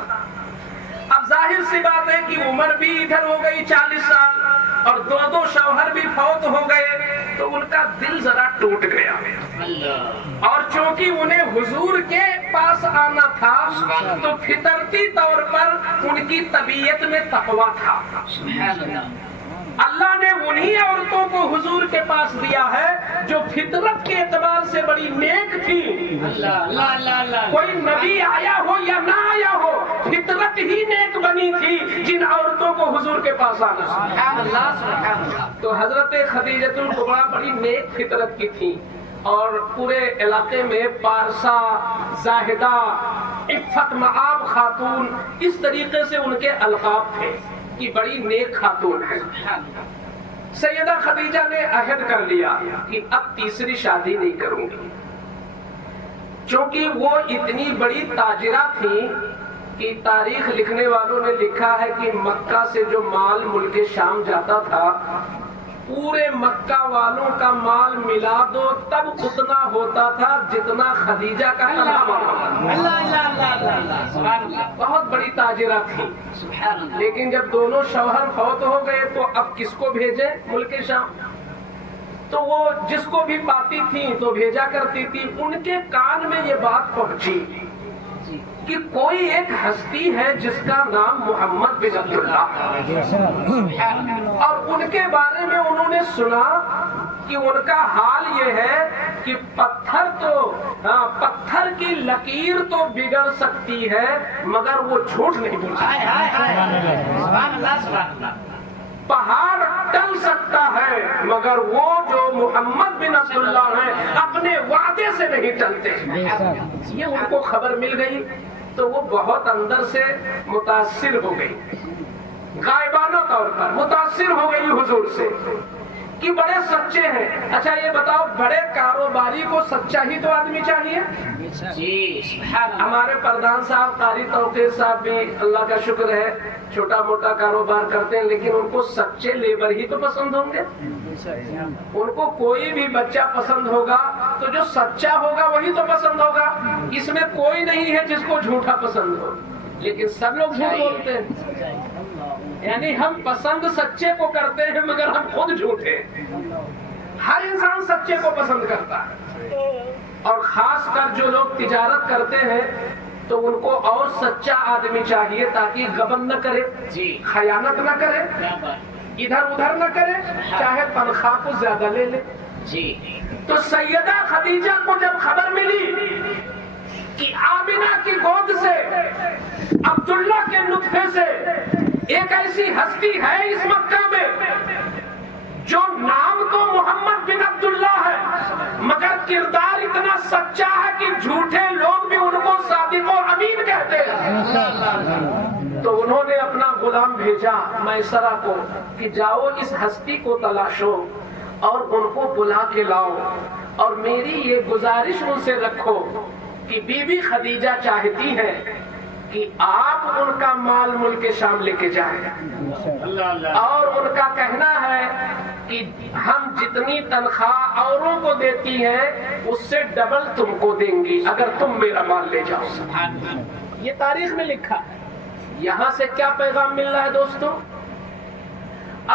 اب ظاہر سی بات ہے کہ عمر بھی ادھر ہو گئی 40 سال، اور دو شوہر بھی فوت ہو گئے تو ان کا دل ذرا ٹوٹ گیا، اور چونکہ انہیں حضور کے پاس آنا تھا تو فطرتی طور پر ان کی طبیعت میں تقویٰ تھا۔ اللہ نے انہی عورتوں کو حضور کے پاس دیا ہے جو فطرت کے اعتبار سے بڑی نیک تھی۔ کوئی نبی آیا ہو یا نہ آیا ہو، فطرت ہی نیک بنی تھی جن عورتوں کو حضور کے پاس آنا۔ تو حضرت خدیجۃ الکبریٰ بڑی نیک فطرت کی تھی، اور پورے علاقے میں پارسا، زاہدہ، عفت مآب خاتون، اس طریقے سے ان کے القاب تھے کہ بڑی نیک خاتون ہے۔ سیدہ خدیجہ نے عہد کر لیا کہ اب تیسری شادی نہیں کروں گی، چونکہ وہ اتنی بڑی تاجرہ تھی کہ تاریخ لکھنے والوں نے لکھا ہے کہ مکہ سے جو مال ملک شام جاتا تھا، پورے مکہ والوں کا مال ملا دو تب اتنا ہوتا تھا جتنا خدیجہ کا تنہا مال ہوتا۔ بہت بڑی تاجرہ تھی، لیکن جب دونوں شوہر فوت ہو گئے تو اب کس کو بھیجے ملک شام؟ تو وہ جس کو بھی پاتی تھی تو بھیجا کرتی تھی۔ ان کے کان میں یہ بات پہنچی کہ کوئی ایک ہستی ہے جس کا نام محمد بن عبداللہ ہے، اور ان کے بارے میں انہوں نے سنا کہ ان کا حال یہ ہے کہ پتھر کی لکیر تو بگڑ سکتی ہے مگر وہ جھوٹ نہیں بول سکتی، پہاڑ ٹل سکتا ہے مگر وہ جو محمد بن عبداللہ ہیں اپنے وعدے سے نہیں ٹلتے۔ یہ ان کو خبر مل گئی تو وہ بہت اندر سے متاثر ہو گئی، غائبانہ طور پر متاثر ہو گئی حضور سے کہ بڑے سچے ہیں۔ اچھا یہ بتاؤ، بڑے کاروباری کو سچا ہی تو آدمی چاہیے۔ ہمارے پردھان صاحب قاری توقیر صاحب بھی اللہ کا شکر ہے چھوٹا موٹا کاروبار کرتے ہیں، لیکن ان کو سچے لیبر ہی تو پسند ہوں گے۔ ان کو کوئی بھی بچہ پسند ہوگا تو جو سچا ہوگا وہی تو پسند ہوگا۔ اس میں کوئی نہیں ہے جس کو جھوٹا پسند ہو، لیکن سب لوگ جھوٹ بولتے ہیں۔ یعنی ہم پسند سچے کو کرتے ہیں مگر ہم خود جھوٹے۔ ہر انسان سچے کو پسند کرتا ہے، اور خاص کر جو لوگ تجارت کرتے ہیں تو ان کو اور سچا آدمی چاہیے تاکہ غبن نہ کرے، خیانت نہ کرے، ادھر ادھر نہ کرے، چاہے تنخواہ کو زیادہ لے لے۔ تو سیدہ خدیجہ کو جب خبر ملی کہ آمنہ کی گود سے، عبداللہ کے نطفے سے ایک ایسی ہستی ہے اس مکہ میں جو نام تو محمد بن عبداللہ ہے مگر کردار اتنا سچا ہے کہ جھوٹے لوگ بھی ان کو صادق و امین کہتے ہیں، تو انہوں نے اپنا غلام بھیجا میسرہ کو کہ جاؤ اس ہستی کو تلاشو اور ان کو بلا کے لاؤ، اور میری یہ گزارش ان سے رکھو کہ بی بی خدیجہ چاہتی ہے کہ آپ ان کا مال ملک شام لے کے جائیں، اور ان کا کہنا ہے کہ ہم جتنی تنخواہ اوروں کو دیتی ہیں اس سے ڈبل تم کو دیں گی اگر تم میرا مال لے جاؤ۔ یہ تاریخ میں لکھا ہے۔ یہاں سے کیا پیغام مل رہا ہے دوستو؟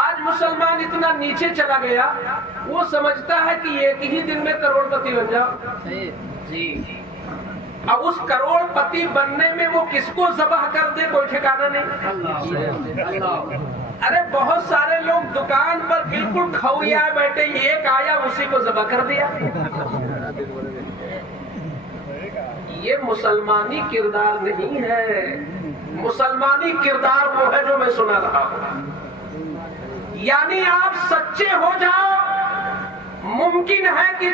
آج مسلمان اتنا نیچے چلا گیا، وہ سمجھتا ہے کہ ایک ہی دن میں کروڑ پتی بن جاؤ۔ اب اس کروڑ پتی بننے میں وہ کس کو ذبح کر دے کوئی ٹھکانہ نہیں۔ ارے بہت سارے لوگ دکان پر بالکل کھوئے بیٹھے، ایک آیا اسی کو ذبح کر دیا۔ یہ مسلمانی کردار نہیں ہے۔ مسلمانی کردار وہ ہے جو میں سنا رہا ہوں، یعنی آپ سچے ہو جاؤ، ممکن ہے کہ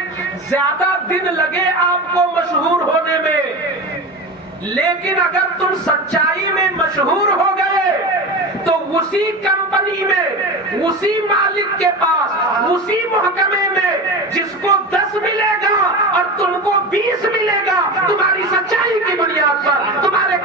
زیادہ دن لگے آپ کو مشہور ہونے میں، لیکن اگر تم سچائی میں مشہور ہو گئے تو اسی کمپنی میں، اسی مالک کے پاس، اسی محکمے میں جس کو 10 ملے گا اور تم کو 20 ملے گا، تمہاری سچائی کی بنیاد پر، تمہارے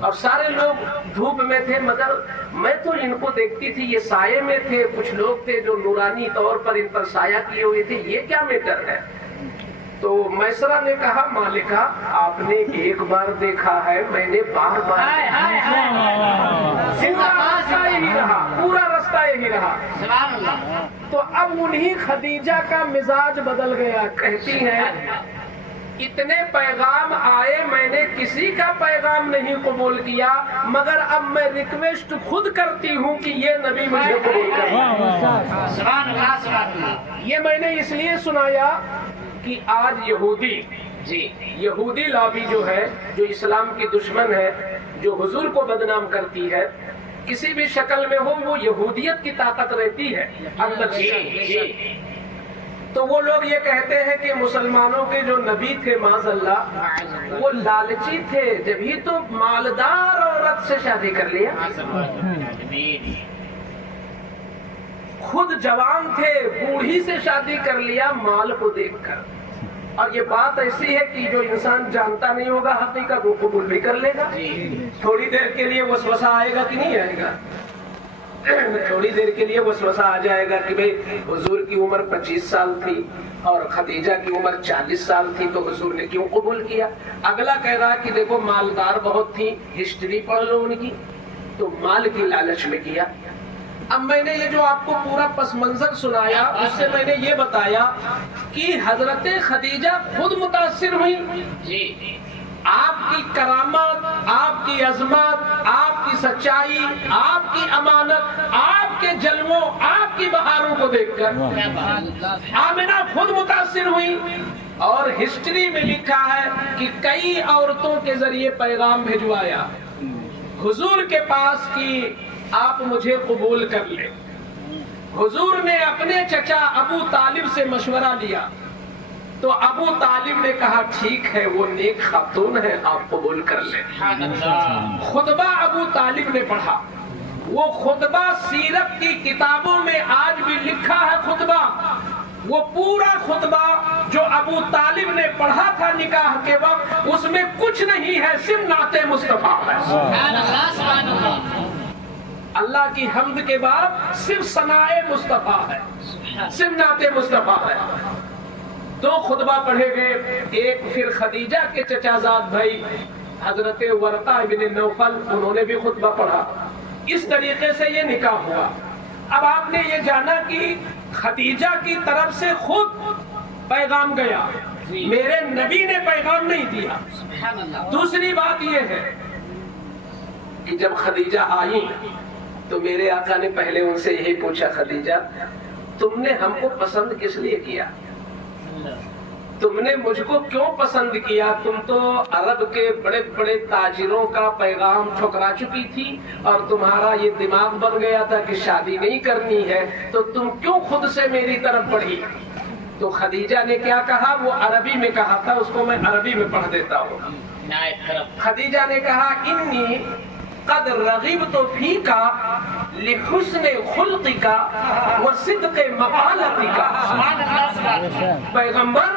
اور سارے لوگ دھوپ میں تھے، مگر میں تو ان کو دیکھتی تھی یہ سائے میں تھے، کچھ لوگ تھے جو نورانی طور پر ان پر سایہ کیے ہوئے تھے، یہ کیا میٹر ہے؟ تو میسرہ نے کہا مالکہ آپ نے ایک بار دیکھا ہے، میں نے بار بار پورا راستہ یہی رہا۔ تو اب انہی خدیجہ کا مزاج بدل گیا، کہتی ہیں اتنے پیغام آئے، میں نے کسی کا پیغام نہیں قبول کیا، مگر اب میں ریکویسٹ خود کرتی ہوں کہ یہ نبی مجھے قبول کرے۔ یہ میں نے اس لیے سنایا کہ آج یہودی لابی جو ہے، جو اسلام کی دشمن ہے، جو حضور کو بدنام کرتی ہے، کسی بھی شکل میں ہو، وہ یہودیت کی طاقت رہتی ہے اندر سے۔ تو وہ لوگ یہ کہتے ہیں کہ مسلمانوں کے جو نبی تھے معاذ اللہ وہ لالچی تھے، جبھی تو مالدار عورت سے شادی کر لیا، خود جوان تھے، بوڑھی سے شادی کر لیا مال کو دیکھ کر۔ اور یہ بات ایسی ہے کہ جو انسان جانتا نہیں ہوگا حقیقت وہ قبول بھی کر لے گا۔ تھوڑی دیر کے لیے وسوسہ آئے گا کہ نہیں آئے گا؟ تھوڑی دیر کے لیے وسوسہ آ جائے گا کہ بھئی حضور کی عمر 25 سال تھی اور خدیجہ کی عمر 40 سال تھی، تو حضور نے کیوں قبول کیا؟ اگلا کہہ رہا کہ دیکھو مالدار بہت تھی، ہسٹری پڑھ لو ان کی، تو مال کی لالچ میں کیا۔ اب میں نے یہ جو آپ کو پورا پس منظر سنایا، اس سے میں نے یہ بتایا کہ حضرت خدیجہ خود متاثر ہوئی، آپ کی کرامت، آپ کی عظمت، آپ کی سچائی، آپ کی امانت، آپ کے جلووں، آپ کی بہاروں کو دیکھ کر آمنہ خود متاثر ہوئی۔ اور ہسٹری میں لکھا ہے کہ کئی عورتوں کے ذریعے پیغام بھجوایا حضور کے پاس کہ آپ مجھے قبول کر لیں۔ حضور نے اپنے چچا ابو طالب سے مشورہ لیا، تو ابو طالب نے کہا ٹھیک ہے، وہ نیک خاتون ہے، آپ قبول کر لیں۔ خطبہ ابو طالب نے پڑھا، وہ خطبہ سیرت کی کتابوں میں آج بھی لکھا ہے خطبہ، وہ پورا خطبہ جو ابو طالب نے پڑھا تھا نکاح کے وقت، اس میں کچھ نہیں ہے، صرف نعت مصطفیٰ ہے۔ اللہ کی حمد کے بعد صرف ثناء مصطفیٰ ہے، صرف نعت مصطفیٰ ہے۔ دو خطبہ پڑھے گئے، ایک پھر خدیجہ کے چچا زاد بھائی حضرت ورقہ بن نوفل، انہوں نے بھی خطبہ پڑھا۔ اس طریقے سے یہ نکاح ہوا۔ اب آپ نے یہ جانا کہ خدیجہ کی طرف سے خود پیغام گیا، میرے نبی نے پیغام نہیں دیا۔ دوسری بات یہ ہے کہ جب خدیجہ آئی تو میرے آقا نے پہلے ان سے یہی پوچھا، خدیجہ تم نے ہم کو پسند کس لیے کیا؟ تم نے مجھ کو کیوں پسند کیا؟ تم تو عرب کے بڑے بڑے تاجروں کا پیغام ٹھکرا چکی تھی اور تمہارا یہ دماغ بن گیا تھا کہ شادی نہیں کرنی ہے، تو تم کیوں خود سے میری طرف بڑھی؟ تو خدیجہ نے کیا کہا؟ وہ عربی میں کہا تھا، اس کو میں عربی میں پڑھ دیتا ہوں۔ خدیجہ نے کہا انی قد رغبت فیک لحسن خلقک وصدق مقالتک۔ پیغمبر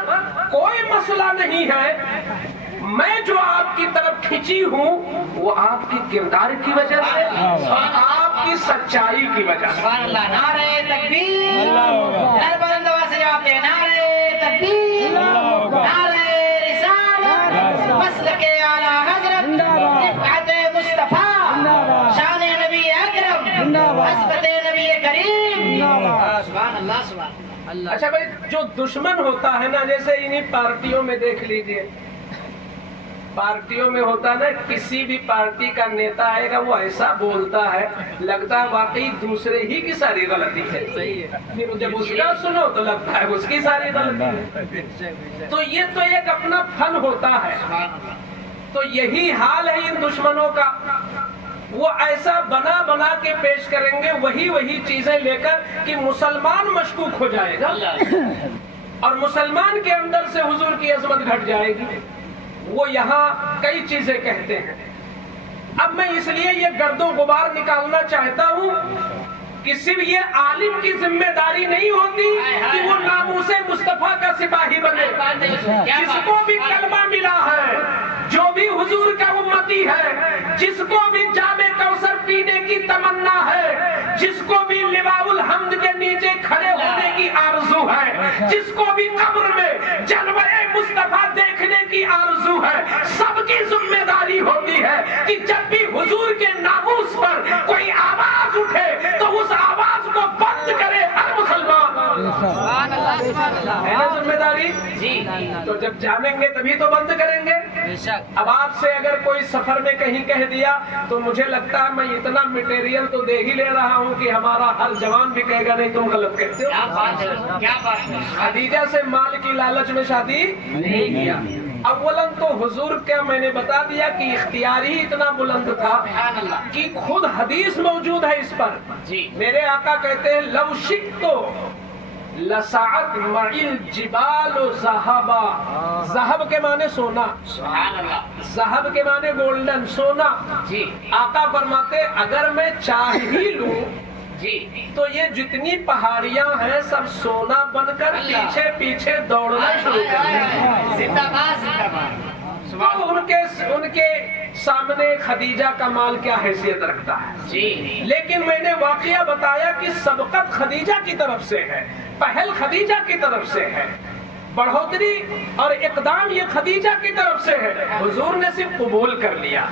کوئی مسئلہ نہیں ہے، میں جو آپ کی طرف کھینچی ہوں وہ آپ کی کردار کی وجہ سے اور آپ کی سچائی کی وجہ سے۔ نعرہ تکبیر، نعرہ بلند آواز سے جواب دیں، نعرہ تکبیر، نعرہ رسالت، مسلک اعلیٰ حضرت، رفعت مصطفیٰ، شان نبی اکرم، عظمت نبی کریم۔ سبحان اللہ، سبحان اللہ۔ اچھا بھائی، جو دشمن ہوتا ہے نا، جیسے انہی پارٹیوں میں دیکھ لیجئے، پارٹیوں میں ہوتا نا، کسی بھی پارٹی کا نیتا آئے گا وہ ایسا بولتا ہے لگتا ہے واقعی دوسرے ہی کی ساری غلطی ہے، پھر جب اس کا سنو تو لگتا ہے اس کی ساری غلطی ہے۔ تو یہ تو ایک اپنا فن ہوتا ہے۔ تو یہی حال ہے ان دشمنوں کا، وہ ایسا بنا بنا کے پیش کریں گے وہی چیزیں لے کر کہ مسلمان مشکوک ہو جائے گا اور مسلمان کے اندر سے حضور کی عظمت گھٹ جائے گی۔ وہ یہاں کئی چیزیں کہتے ہیں۔ اب میں اس لیے یہ گرد و غبار نکالنا چاہتا ہوں کہ صرف یہ عالم کی ذمہ داری نہیں ہوتی کہ وہ ناموس مصطفیٰ کا سپاہی بنے۔ جس کو بھی کلمہ ملا ہے، جو بھی حضور کا امتی ہے، جس کو بھی جام کوثر پینے کی تمنا ہے، جس کو بھی لواء الحمد کے نیچے کھڑے ہونے کی آرزو ہے، جس کو بھی قبر میں جلوہ مصطفیٰ دیکھنے کی آرزو ہے، سب کی ذمہ داری ہوتی ہے کہ جب بھی حضور کے ناموس پر کوئی آواز اٹھے تو اس آواز کو بند کرے ہر مسلمان۔ ہے نا ذمہ داری؟ تو جب جانیں گے تبھی تو بند کریں گے۔ اب آپ سے اگر کوئی سفر میں کہیں کہہ دیا تو مجھے لگتا ہے میں اتنا مٹیریل تو دے ہی لے رہا ہوں کہ ہمارا ہر جوان بھی کہے گا نہیں تم غلط کہتے ہو۔ کیا بات ہے، خدیجہ سے مال کی لالچ میں شادی نہیں کیا۔ اولاً تو حضور کا میں نے بتا دیا کہ اختیار ہی اتنا بلند تھا کہ خود حدیث موجود ہے اس پر۔ میرے آقا کہتے ہیں لو شئت لسعت معی الجبال ذہبا، ذہب کے معنی سونا، ذہب کے معنی گولڈن، سونا۔ آقا فرماتے اگر میں چاہ ہی لوں تو یہ جتنی پہاڑیاں ہیں سب سونا بن کر پیچھے پیچھے دوڑنا شروع کر دیں۔ زندہ باد، زندہ باد۔ ان کے سامنے خدیجہ کا مال کیا حیثیت رکھتا ہے۔ لیکن میں نے واقعہ بتایا کہ سبقت خدیجہ کی طرف سے ہے، پہل خدیجہ کی طرف سے ہے، بڑھوتری اور اقدام یہ خدیجہ کی طرف سے ہے۔ حضور نے صرف قبول کر لیا۔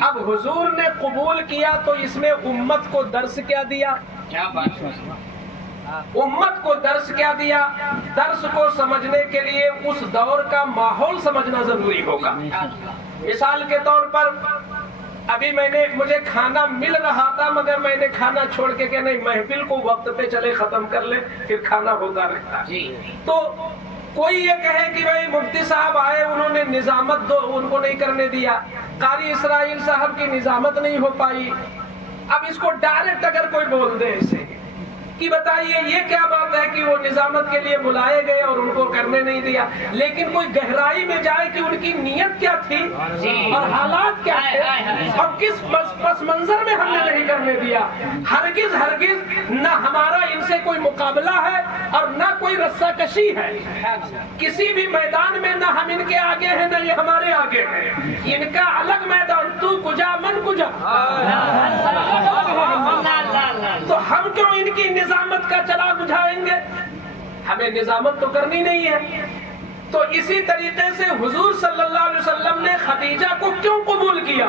اب حضور نے قبول کیا تو اس میں امت کو درس کیا دیا؟ کیا بات ہے، امت کو درس کیا دیا؟ درس کو سمجھنے کے لیے اس دور کا ماحول سمجھنا ضروری ہوگا۔ مثال کے طور پر ابھی مجھے کھانا مل رہا تھا مگر میں نے کھانا چھوڑ کے کہ نہیں محفل کو وقت پہ چلے ختم کر لے پھر کھانا ہوتا رہتا۔ تو کوئی یہ کہے کہ بھائی مفتی صاحب آئے انہوں نے نظامت دو، ان کو نہیں کرنے دیا، قاری اسرائیل صاحب کی نظامت نہیں ہو پائی۔ اب اس کو ڈائریکٹ اگر کوئی بول دے اسے کہ بتائیے یہ کیا بات ہے کہ وہ نظامت کے لیے بلائے گئے اور ان کو کرنے نہیں دیا، لیکن کوئی گہرائی میں جائے کہ ان کی نیت کیا تھی اور حالات کیا تھے اور کس پس منظر میں ہم نے نہیں کرنے دیا۔ ہرگز ہرگز نہ ہمارا ان سے کوئی مقابلہ ہے اور نہ کوئی رسہ کشی ہے، کسی بھی میدان میں نہ ہم ان کے آگے ہیں نہ یہ ہمارے آگے ہیں، ان کا الگ میدان، تو کجا من کجا۔ تو ہم کیوں ان کی نظامت کا چلا بجھائیں گے؟ ہمیں نظامت تو کرنی نہیں ہے۔ تو اسی طریقے سے حضور صلی اللہ علیہ وسلم نے خدیجہ کو کیوں قبول کیا؟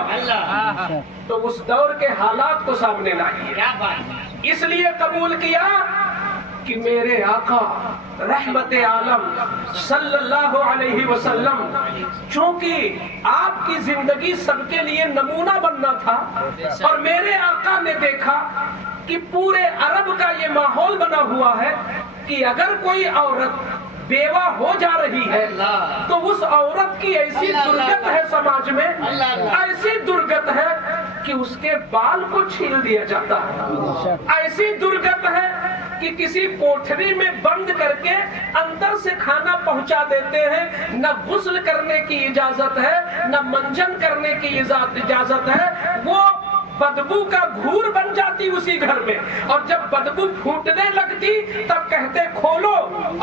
تو اس دور کے حالات کو سامنے لائیے۔ اس لیے قبول کیا کہ میرے آقا رحمت عالم صلی اللہ علیہ وسلم، چونکہ آپ کی زندگی سب کے لیے نمونہ بننا تھا، اور میرے آقا نے دیکھا کہ پورے عرب کا یہ ماحول بنا ہوا ہے کہ اگر کوئی عورت بیوہ ہو جا رہی ہے تو اس عورت کی ایسی درگت ہے سماج میں، ایسی درگت ہے کہ اس کے بال کو چھیل دیا جاتا ہے، ایسی درگت ہے کہ کسی کوٹھری میں بند کر کے اندر سے کھانا پہنچا دیتے ہیں، نہ غسل کرنے کی اجازت ہے نہ منجن کرنے کی اجازت ہے، وہ بدبو کا گھور بن جاتی اسی گھر میں، اور جب بدبو پھوٹنے لگتی تب کہتے کھولو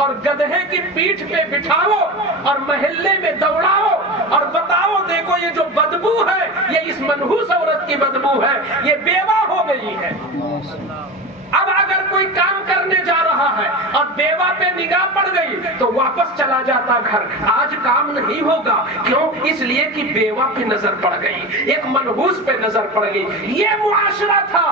اور گدھے کی پیٹھ پہ بٹھاؤ اور محلے میں دوڑاؤ اور بتاؤ دیکھو یہ جو بدبو ہے یہ اس منحوس عورت کی بدبو ہے، یہ بیوہ ہو گئی ہے۔ اب اگر کوئی کام کرنے جا رہا ہے اور بیوہ پہ نگاہ پڑ گئی تو واپس چلا جاتا گھر، آج کام نہیں ہوگا، کیوں؟ اس لیے کہ بیوہ پہ نظر پڑ گئی، ایک منحوس پہ نظر پڑ گئی۔ یہ معاشرہ تھا،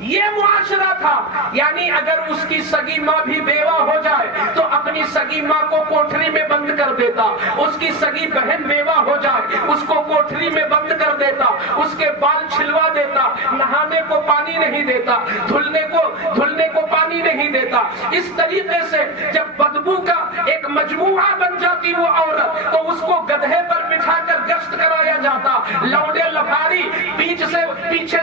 یہ معاشرہ تھا۔ یعنی اگر اس کی سگی ماں بھی بیوہ ہو جائے تو اپنی سگی ماں کو کوٹھری میں بند کر دیتا، اس کی سگی بہن بیوہ ہو جائے اس کو کوٹھری میں بند کر دیتا، اس کے بال چھلوا دیتا، نہانے کو پانی نہیں دیتا، دھلنے کو پانی نہیں دیتا۔ اس طریقے سے جب بدبو کا ایک مجموعہ بن جاتی وہ عورت تو اس کو گدھے پر بٹھا کر گشت کرایا جاتا، لوڈے لفاری پیچھے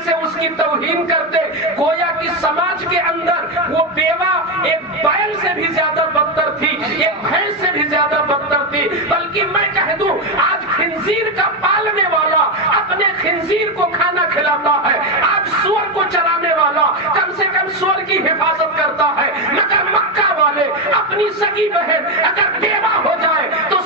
سے اس کی توہین کرتے، گویا کہ سماج کے اندر وہ بیوہ ایک بیل سے بھی زیادہ بدتر تھی، ایک بھینس سے بھی زیادہ بدتر تھی، بلکہ میں کہہ دوں آج خنزیر کا پالنے والا اپنے خنزیر کو کھانا کھلاتا ہے، آج سور کو چرانے والا کم سے کم سور کی حفاظت کرتا ہے، مگر مکہ والے اپنی سگی بہن اگر بیوہ ہو جائے تو